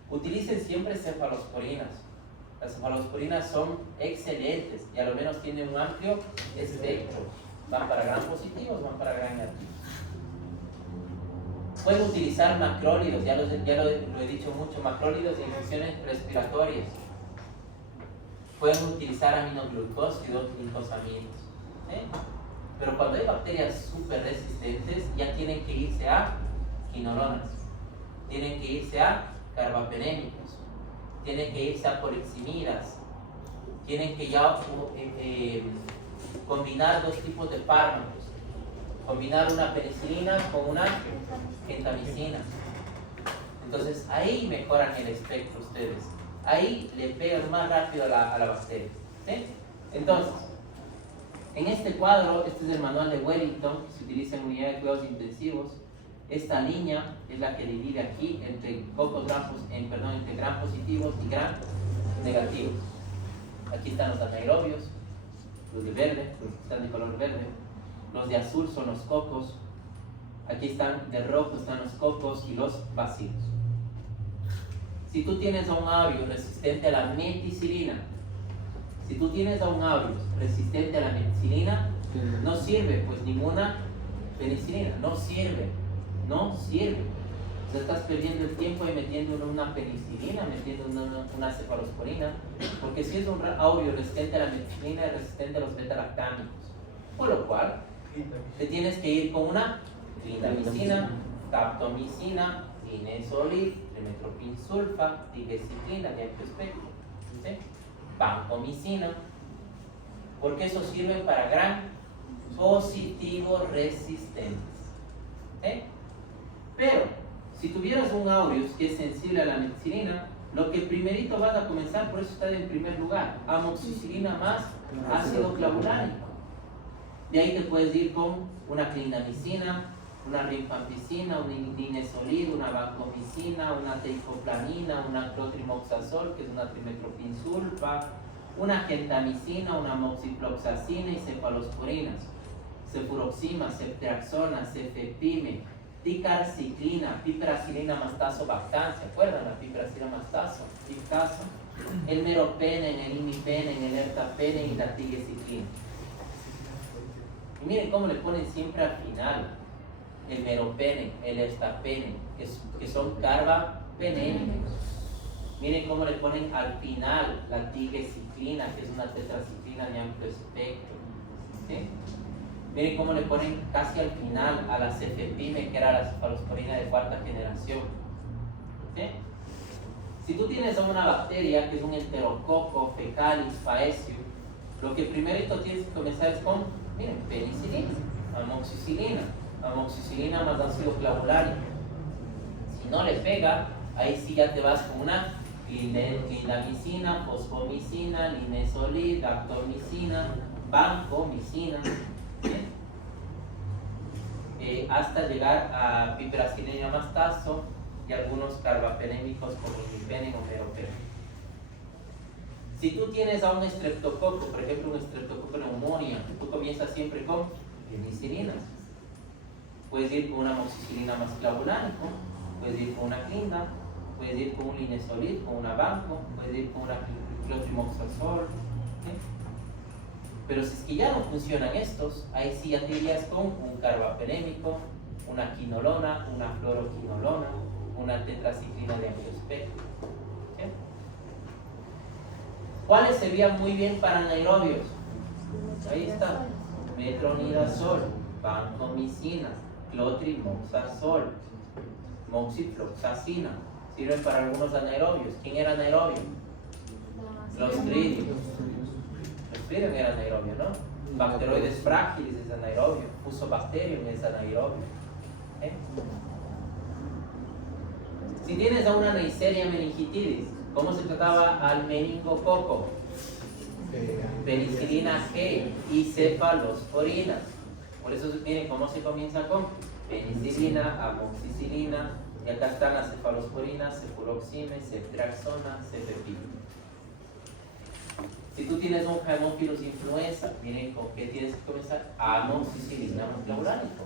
Utilicen siempre cefalosporinas. Las cefalosporinas son excelentes y a lo menos tienen un amplio espectro. Van para gram positivos, van para gram negativos. Pueden utilizar macrólidos, ya lo he dicho mucho, macrólidos de infecciones respiratorias. Pueden utilizar aminoglucósidos, glicosamidos. Pero cuando hay bacterias súper resistentes, ya tienen que irse a quinolonas, tienen que irse a carbapenémicos, tienen que irse a poliximidas, tienen que ya combinar dos tipos de fármacos, combinar una penicilina con una gentamicina. Entonces ahí mejoran el espectro ustedes, ahí le pegan más rápido a la bacteria. ¿Sí? Entonces, en este cuadro, este es el manual de Wellington, que se utiliza en unidades de cuidados intensivos. Esta línea es la que divide aquí entre entre gram positivos y gram negativos. Aquí están los anaerobios, los de verde, los que están de color verde. Los de azul son los cocos. Aquí están de rojo, están los cocos y los bacilos. Si tú tienes a un aureus resistente a la meticilina, si tú tienes a un aureus resistente a la meticilina, no sirve pues ninguna penicilina, no sirve. O sea, estás perdiendo el tiempo de metiendo una penicilina, metiendo una cefalosporina, porque si es un aureus resistente a la meticilina, es resistente a los beta-lactámicos. Por lo cual, te tienes que ir con una clindamicina, captomicina, linezolid, trimetoprim sulfa, tigecyclina de amplio espectro, ¿sí? Vancomicina, porque eso sirve para gram positivos resistentes. ¿Sí? Pero, si tuvieras un aureus que es sensible a la meticilina, lo que primerito vas a comenzar, por eso está en primer lugar, amoxicilina más ácido clavulánico. De ahí te puedes ir con una clindamicina, una rifampicina, una linezolid, una vancomicina, una teicoplanina, una clotrimoxazol, que es una trimetoprim sulfa, una gentamicina, una moxifloxacina y cefalosporinas, cefuroxima, ceftriaxona, cefepime, ticarciclina, piperacilina mastazobactam, ¿se acuerdan? La piperacilina mastazo, pictazo. El meropenem, el imipenem, el ertapenem y la tigecyclina. Y miren cómo le ponen siempre al final el meropenem, el ertapenem, que son carbapenémicos. Miren cómo le ponen al final la tigecyclina, que es una tetraciclina de amplio espectro. ¿Sí? Miren cómo le ponen casi al final a la cefepime, que era la cefalosporina de cuarta generación. ¿Sí? Si tú tienes una bacteria que es un enterococo fecalis faecium, lo que primerito tienes que comenzar es con, miren, penicilina, amoxicilina más ácido clavulario. Si no le pega, ahí sí ya te vas con una clindamicina, fosfomicina, linezolid, dactomicina, vancomicina, hasta llegar a piperacilina mastazo y algunos carbapenémicos como imipenem o meropenem. Si tú tienes a un estreptococo, por ejemplo un estreptococo neumonía, tú comienzas siempre con penicilinas. Puedes ir con una amoxicilina más clavulánico, puedes ir con una clinda, puedes ir con un linezolid, con una banco, puedes ir con una clotrimoxazol. Pero si es que ya no funcionan estos, ahí sí ya te irías con un carbapenémico, una quinolona, una fluoroquinolona, una tetraciclina de amplio espectro. ¿Okay? ¿Cuáles se veían muy bien para anaerobios? Ahí está, metronidazol, vancomicina, clotrimoxazol, moxifloxacina. Sirven para algunos anaerobios. ¿Quién era anaerobio? Clostridium. Clostridium era anaerobio, ¿no? Bacteroides frágiles es anaerobio. Fusobacterium es anaerobio. ¿Eh? Si tienes a una Neisseria meningitidis, ¿cómo se trataba al meningococo? Penicilina G y cefalosporina. Por eso miren cómo se comienza con penicilina, amoxicilina, y acá están las cefalosporinas, cefuroxime, ceftriaxona, cefepime. Si tú tienes un Haemophilus influenza, miren con qué tienes que comenzar: amoxicilina clavulánico.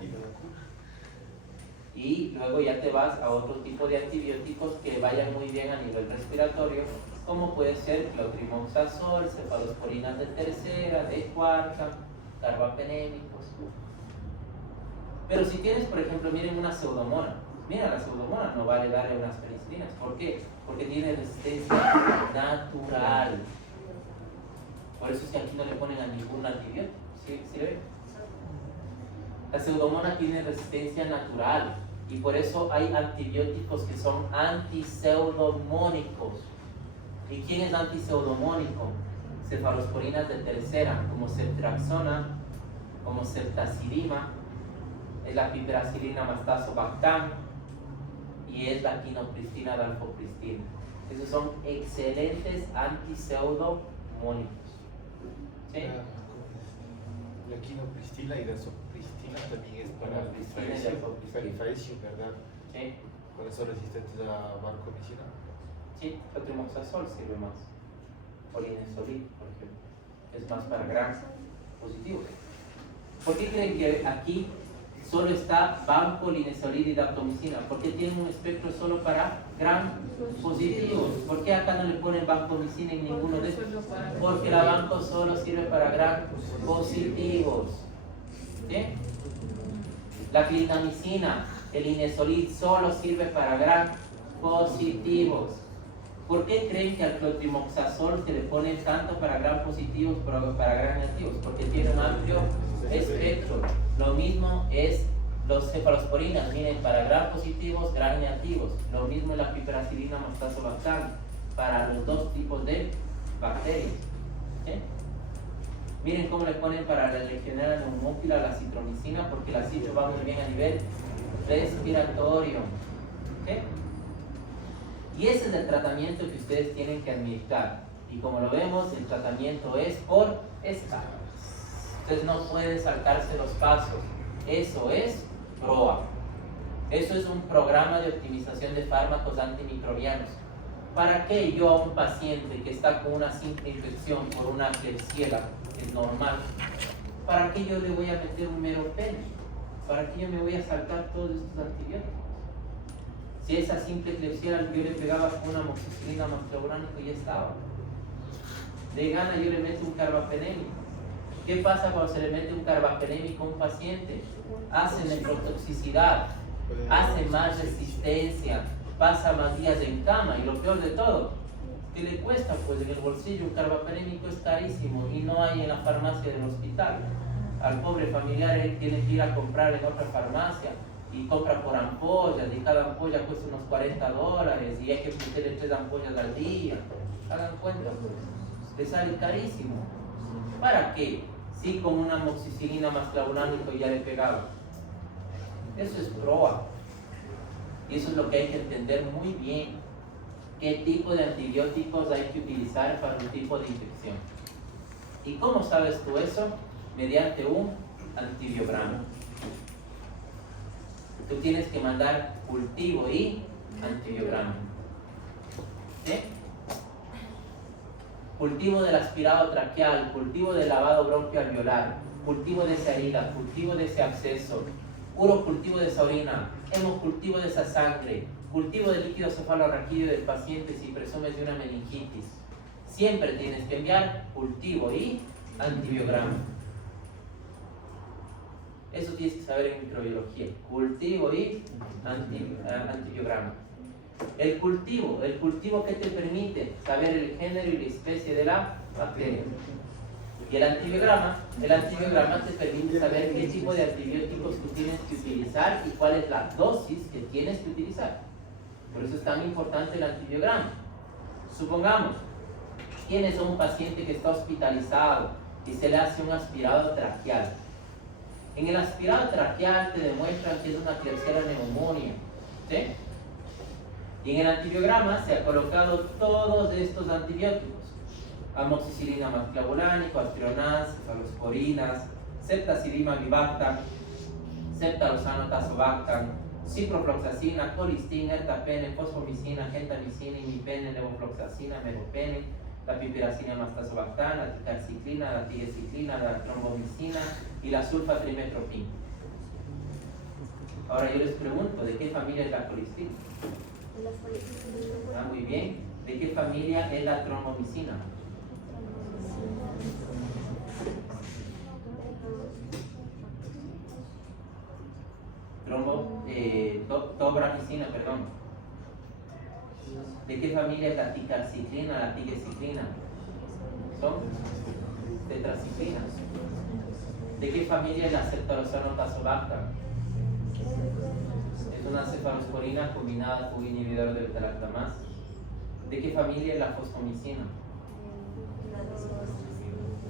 Y luego ya te vas a otro tipo de antibióticos que vayan muy bien a nivel respiratorio, como puede ser clotrimoxazol, cefalosporinas de tercera, de cuarta, carbapenémicos. Pero si tienes, por ejemplo, miren una pseudomona, mira, la pseudomona no vale darle unas penicilinas. ¿Por qué? Porque tiene resistencia natural. Por eso es que aquí no le ponen a ningún antibiótico. ¿Sí ve? La pseudomona tiene resistencia natural y por eso hay antibióticos que son antiseudomónicos. ¿Y quién es antiseudomónico? Cefalosporinas de tercera, como ceftriaxona, como ceftazidima, es la piperacilina mastazobactam y es la quinopristina dalfopristina. Esos son excelentes antiseudomónicos. ¿Sí? La quinopristina y dalfopristina también es para el faecium, ¿verdad? ¿Sí? Por eso resistentes a vancomicina. Sí, clotrimoxazol sirve más. O linezolid, por ejemplo. Es más para gram positivos. ¿Por qué creen que aquí solo está banco, linezolid y daptomicina? ¿Por qué tienen un espectro solo para gram positivos? ¿Por qué acá no le ponen vancomicina en ninguno de estos? Porque la banco solo sirve para gram positivos. ¿Sí? La clindamicina, el linezolid solo sirve para gram positivos. ¿Por qué creen que al clotrimoxazol se le pone tanto para gram positivos pero para gram negativos? Porque tiene un amplio espectro. Lo mismo es los cefalosporinas, miren, para gram positivos, gram negativos. Lo mismo es la piperacilina mastazobactam para los dos tipos de bacterias. ¿Sí? Miren cómo le ponen para la legionela neumófila la citromicina, porque la citro va muy bien a nivel respiratorio. ¿Sí? Y ese es el tratamiento que ustedes tienen que administrar. Y como lo vemos, el tratamiento es por escalas. Entonces no pueden saltarse los pasos. Eso es PROA. Eso es un programa de optimización de fármacos antimicrobianos. ¿Para qué yo a un paciente que está con una simple infección por una Klebsiella, que es normal, para qué yo le voy a meter un meropenem? ¿Para qué yo me voy a saltar todos estos antibióticos? Si esa simple Klebsiella yo le pegaba con una amoxicilina más cloburánico y ya estaba. De gana yo le meto un carbapenémico. ¿Qué pasa cuando se le mete un carbapenémico a un paciente? Hace nefrotoxicidad, hace más resistencia, pasa más días en cama y lo peor de todo, ¿qué le cuesta? Pues en el bolsillo un carbapenémico es carísimo y no hay en la farmacia del hospital. Al pobre familiar él tiene que ir a comprar en otra farmacia y compra por ampollas y cada ampolla cuesta unos $40 y hay que meterle 3 ampollas al día. Hagan cuenta, pues, le sale carísimo. ¿Para qué? Sí, con una amoxicilina más cloburánico ya le pegaba. Eso es proa. Y eso es lo que hay que entender muy bien. ¿Qué tipo de antibióticos hay que utilizar para un tipo de infección? ¿Y cómo sabes tú eso? Mediante un antibiograma. Tú tienes que mandar cultivo y antibiograma. ¿Sí? Cultivo del aspirado traqueal, cultivo del lavado bronquioalveolar, cultivo de esa herida, cultivo de ese absceso, urocultivo de esa orina, hemocultivo de esa sangre, cultivo del líquido cefalorraquídeo del paciente si presumes de una meningitis. Siempre tienes que enviar cultivo y antibiograma. Eso tienes que saber en microbiología. Cultivo y antibiograma. El cultivo que te permite saber el género y la especie de la bacteria. Y el antibiograma te permite saber qué tipo de antibióticos tú tienes que utilizar y cuál es la dosis que tienes que utilizar. Por eso es tan importante el antibiograma. Supongamos, tienes a un paciente que está hospitalizado y se le hace un aspirado traqueal. En el aspirado traqueal te demuestran que es una Klebsiella pneumonia, ¿sí? Y en el antibiograma se ha colocado todos estos antibióticos: amoxicilina más clavulánico, aspironaz, cefalosporinas, ceftazidima bivactam, ceftaloxano tazobactam, ciprofloxacina, colistina, ertapene, fosfomicina, gentamicina, imipene, levofloxacina, meropene, la pipiracina más tazobactam, la ticarciclina, la tigesiclina, la trombomicina y la sulfatrimetropin. Ahora yo les pregunto, ¿de qué familia es la colistina? Ah, muy bien. ¿De qué familia es la trombomicina? Tobramicina, perdón. ¿De qué familia es la ticarciclina, la tigesiclina? Son tetraciclinas. ¿De qué familia es la ceftaloxano tazobactam? Es una cefalosporina combinada con un inhibidor de beta-lactamasa. ¿De qué familia es la fosfomicina?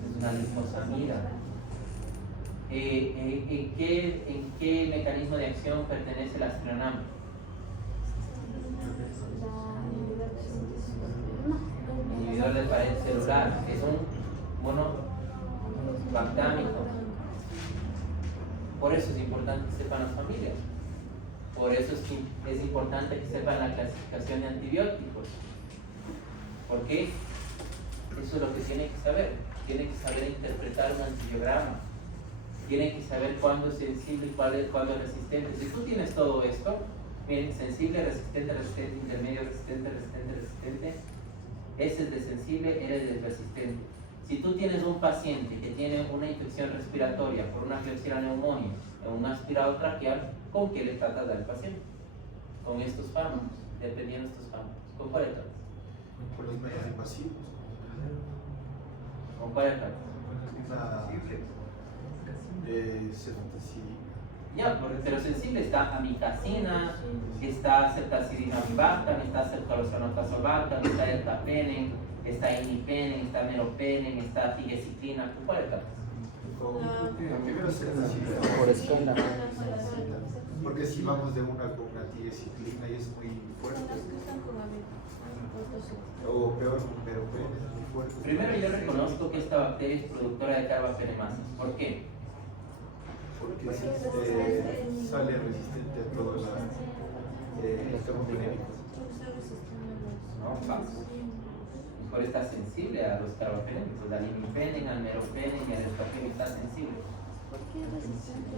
Es una linfosamida. ¿En qué mecanismo de acción pertenece el aspironam? Inhibidor de pared celular. Es un monobactámico. Por eso es importante que sepan las familias. Por eso es importante que sepan la clasificación de antibióticos. ¿Por qué? Eso es lo que tienen que saber. Tienen que saber interpretar un antibiograma. Tienen que saber cuándo es sensible y cuándo es resistente. Si tú tienes todo esto, miren, sensible, resistente, resistente, intermedio, resistente, resistente, resistente, ese es de sensible, eres de resistente. Si tú tienes un paciente que tiene una infección respiratoria por una Klebsiella pneumonia o un aspirado traqueal, ¿con qué le tratas al paciente? Con estos fármacos, dependiendo de estos fármacos. ¿Con cuál le tratas? Con los menos invasivos. ¿Con cuál le tratas? Ya, pero sensible está amicacina, está ceftazidima bivactam, está ceftaloxano tazobactam, está ertapenen, está imipenen, está meropenen, está tigesiclina. ¿Con cuál le tratas? Por escala. Porque si vamos de una con una tigesiclina y es muy fuerte. O peor, con meropene es muy fuerte. Primero yo reconozco que esta bacteria es productora de carbapenemasas. ¿Por qué? Porque sale resistente a todos los carbapenémicos. No, mejor está sensible a los carbapenémicos, al imipenen, al meropenen y al ertapenen está sensible. ¿Por qué es resistente?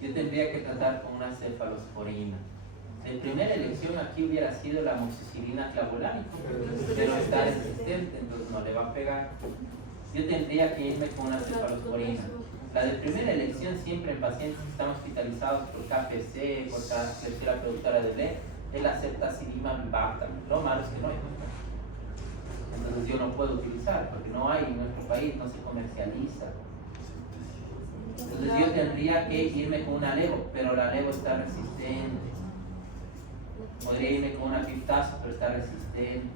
Yo tendría que tratar con una cefalosporina. De primera elección aquí hubiera sido la amoxicilina clavulánica, pero está resistente, entonces no le va a pegar. Yo tendría que irme con una cefalosporina. La de primera elección siempre en pacientes que están hospitalizados por KPC, por Klebsiella productora de leche, es la ceftazidima vivax. Lo malo es que no hay. Entonces yo no puedo utilizar, porque no hay en nuestro país, no se comercializa. Entonces yo tendría que irme con una levo, pero la levo está resistente. Podría irme con una piptazo, pero está resistente.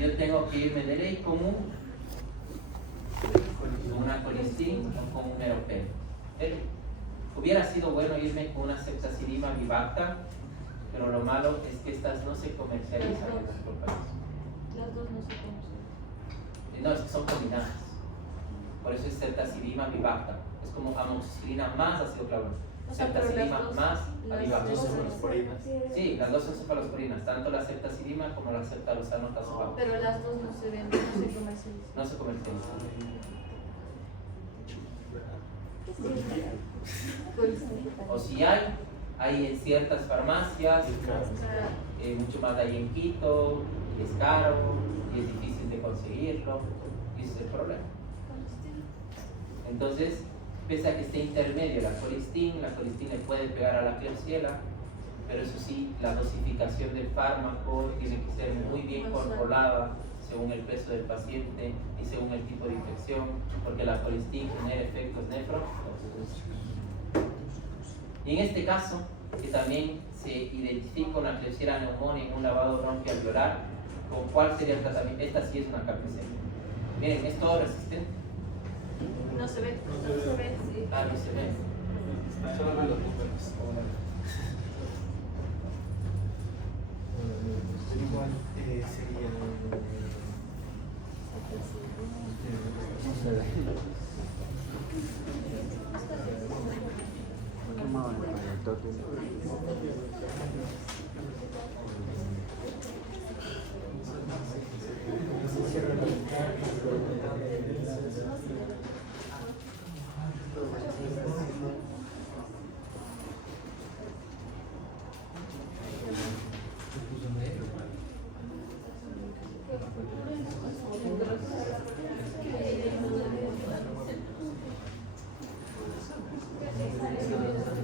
Yo tengo que irme de ley con una colistin o con un meropen. Hubiera sido bueno irme con una ceftazidima vivax, pero lo malo es que estas no se comercializan en nuestro país. Las dos no se conocen. No, es que son combinadas. Por eso es ceftazidima vivax. Es como amoxicilina más ácido clavulano. O sea, pero Ceftazidima las dos- más las avivax. dos- cefalosporinas. Sí, las dos son cefalosporinas, tanto la ceftazidima como la ceftazosano tazobactam. Pero las dos no se venden, no se comercializan. No se comercializan. O si hay en ciertas farmacias, mucho más hay en Quito, y es caro, y es difícil de conseguirlo, y ese es el problema. Entonces, pese a que esté intermedio la colistin le puede pegar a la Klebsiella, pero eso sí, la dosificación del fármaco tiene que ser muy bien controlada según el peso del paciente y según el tipo de infección, porque la colistin genera efectos nefrotóxicos. Y en este caso, que también se identifica una Klebsiella pneumoniae en un lavado bronquialveolar, ¿con cuál sería el tratamiento? Esta sí es una KPC. Miren, es todo resistente. No se ve, no se ve, sí. Ah, no se ve. Solo ve los números. Igual sería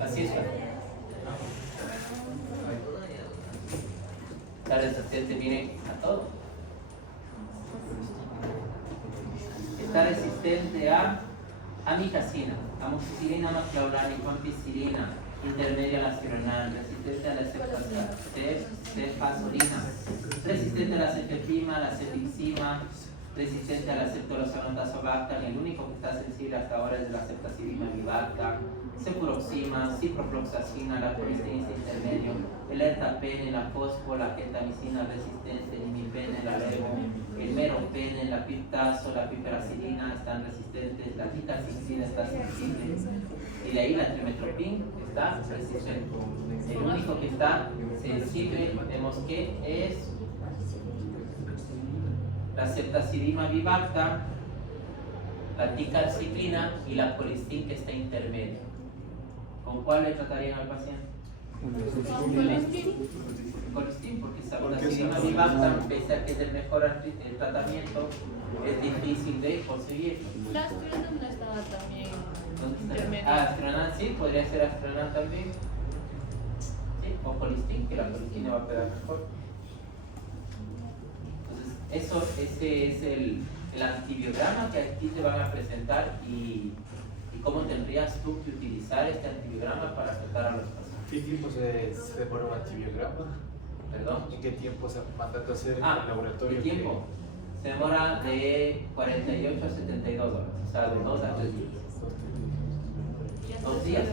Así está. La resistente viene a todo. Está resistente a amicacina, amoxicilina maclaulana, ampicilina, intermedia a la cironal, resistente a la cefazolina, resistente a la cefepima, a la cefixima, resistente a la ceftolosano-tazobactam, y el único que está sensible hasta ahora es la ceftazidima vivax, cefuroxima, ciprofloxacina, la colistin intermedio, el ertapenem, la fosfo, la gentamicina resistente, el imipenem, la levo, el meropenem, la piptazo, la piperacilina están resistentes, la ticaxicina está sensible, y de ahí la trimetropin está resistente. El único que está sensible, vemos que es la ceftazidima vivax, la ticaxicina y la colistin que está intermedio. ¿Con cuál le tratarían al paciente? Colistin, porque esa ceftazidima vivax, pese a que es el mejor tratamiento, es difícil de conseguir. La aspirina no estaba también intermedia. Ah, Astronal sí, podría ser Astronal también. Sí, o colistin, que la colistin le va a pegar mejor. Entonces, ese es el antibiograma que aquí te van a presentar y cómo tendrías tú que utilizar este antibiograma para tratar a los pacientes. ¿qué tiempo se demora un antibiograma? ¿Perdón? ¿En qué tiempo se manda a hacer en Ah, el laboratorio? el tiempo. Se demora de 48 a 72 horas, o sea, de 2 a 3 días. 2 días.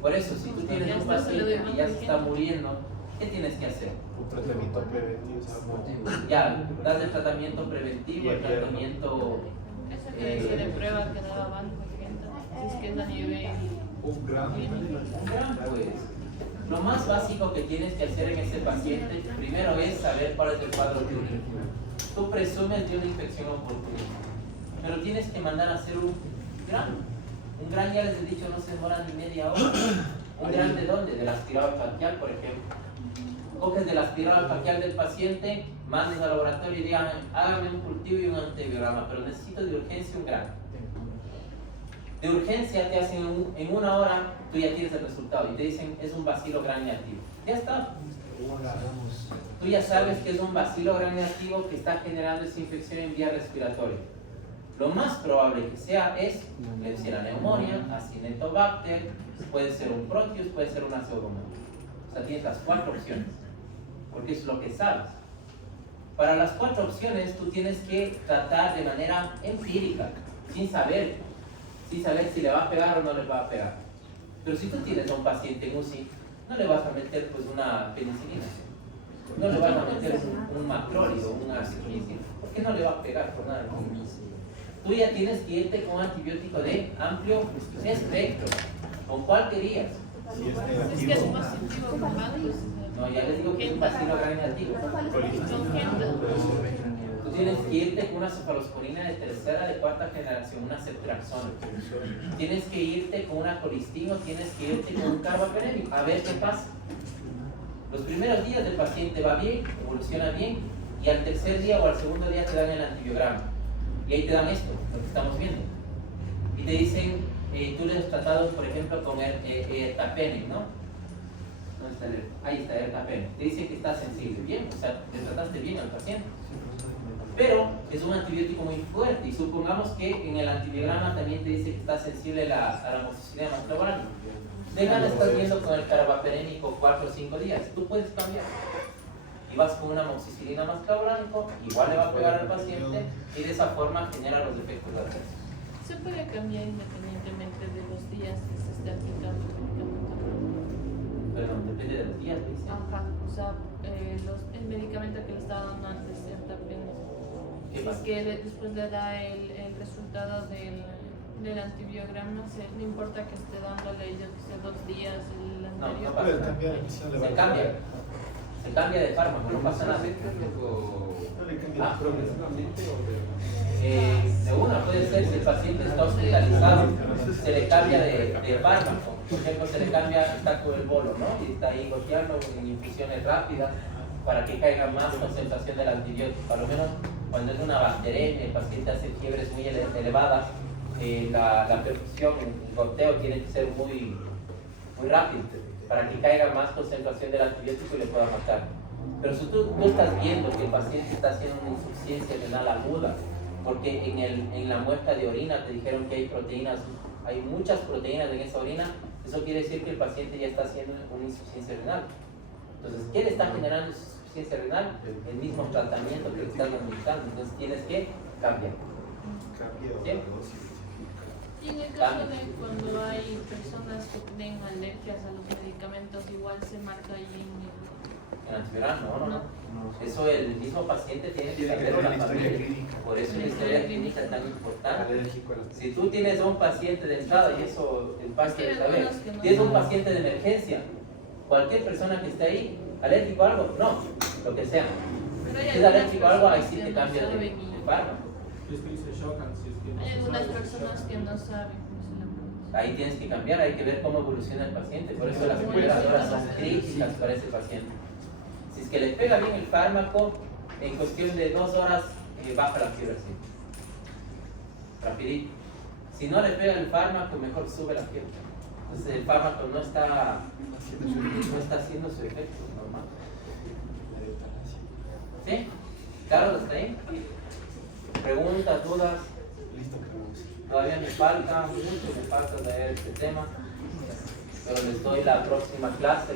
Por eso, si tú tienes un paciente que ya se está muriendo, ¿qué tienes que hacer? Un tratamiento preventivo, o sea, como- Ya, das el tratamiento preventivo, el tratamiento... Esa que se le prueba que daba banco, si es que es a nivel. un gramo. Pues, Lo más básico que tienes que hacer en este paciente, primero es saber cuál es el cuadro clínico. Tú presumes de una infección oportuna, pero tienes que mandar a hacer un gran. Un gran, ya les he dicho, no se demora ni media hora. ¿Un gran de dónde? Del aspirado facial, por ejemplo. Coges del aspirado facial del paciente, mandas al laboratorio y digan, hágame un cultivo y un antibiograma, pero necesito de urgencia un gran. De urgencia te hacen en una hora, tú ya tienes el resultado y te dicen, es un bacilo gran negativo. Ya está. Tú ya sabes que es un bacilo gran negativo que está generando esa infección en vía respiratoria. Lo más probable que sea es Klebsiella pneumonia, Acinetobacter, puede ser un Proteus, puede ser una Pseudomonas. O sea, tienes las 4 opciones, porque es lo que sabes. Para las 4 opciones tú tienes que tratar de manera empírica, sin saber si le va a pegar o no le va a pegar. Pero si tú tienes a un paciente en UCI, no le vas a meter pues una penicilina, no le vas a meter un macrólido, un acitromicina, porque no le va a pegar por nada. Tú ya tienes que irte con un antibiótico de amplio espectro. ¿Con cuál querías? Es que es positivo con varios. No, ya les digo que es un bacilo gran negativo. Tú tienes que irte con una cefalosporina de tercera, de cuarta generación, una ceftriaxona. Tienes que irte con una colistina, tienes que irte con un carbapenémico, a ver qué pasa. Los primeros días del paciente va bien, evoluciona bien, y al tercer día o al segundo día te dan el antibiograma. Y ahí te dan esto, lo que estamos viendo. Y te dicen, tú le has tratado, por ejemplo, con ertapenem, ¿no? ¿Dónde está ahí está, ertapenem. Te dice que está sensible. Bien, o sea, le trataste bien al paciente. Pero es un antibiótico muy fuerte. Y supongamos que en el antibiograma también te dice que está sensible a la amoxicilina macrobálica. Déjala estar viendo con el carbapenémico 4 o 5 días. Tú puedes cambiar. Y vas con una amoxicilina más cabránico, igual le va a pegar al paciente y de esa forma genera los efectos adversos. ¿Se puede cambiar independientemente de los días que se esté aplicando el medicamento? Pero depende de los días, dice. Ajá, o sea, el medicamento que le estaba dando antes de ertapenem, ¿Qué es pasa? que después le da el resultado del antibiograma, no importa que esté dándole, yo que sé, 2 días el anterior. No pasa nada. Se cambia de fármaco, no pasa nada. De una puede ser, si el paciente está hospitalizado, se le cambia de fármaco. Por ejemplo, se le cambia, está con el bolo, ¿no? Y está ahí goteando en infusiones rápidas para que caiga más concentración del antibiótico. A lo menos cuando es una bacteremia, el paciente hace fiebres muy elevadas, la perfusión, el goteo tiene que ser muy rápido para que caiga más concentración del antibiótico y le pueda matar. Pero si tú estás viendo que el paciente está haciendo una insuficiencia renal aguda, porque en la muestra de orina te dijeron que hay proteínas, hay muchas proteínas en esa orina, eso quiere decir que el paciente ya está haciendo una insuficiencia renal. Entonces, ¿qué le está generando insuficiencia renal? El mismo tratamiento que le estás administrando. Entonces, tienes que cambiar. ¿Sí? Y en el caso de cuando hay personas que tienen alergias a los medicamentos, igual se marca ahí En antibiograma, no. Eso el mismo paciente tiene que saber o la familia. Por eso la historia clínica es tan importante. Si tú tienes a un paciente de entrada, y eso el padre debe saber, tienes un paciente de emergencia, cualquier persona que esté ahí, alérgico a algo, no, lo que sea. Si es alérgico a algo, ahí sí te cambia de fármaco. Es que se chocan si es que no hay se algunas sabe. personas que no saben cómo se la ponen. Ahí tienes que cambiar, hay que ver cómo evoluciona el paciente. Por eso las primeras horas son críticas para ese paciente. Si es que le pega bien el fármaco, en cuestión de 2 horas baja la fiebre así. Rapidito. Si no le pega el fármaco, mejor sube la fiebre. Entonces el fármaco no está haciendo su efecto normal. ¿Sí? ¿Claro hasta ahí? ¿Preguntas, dudas? Todavía me falta mucho, me falta leer este tema, pero les doy la próxima clase.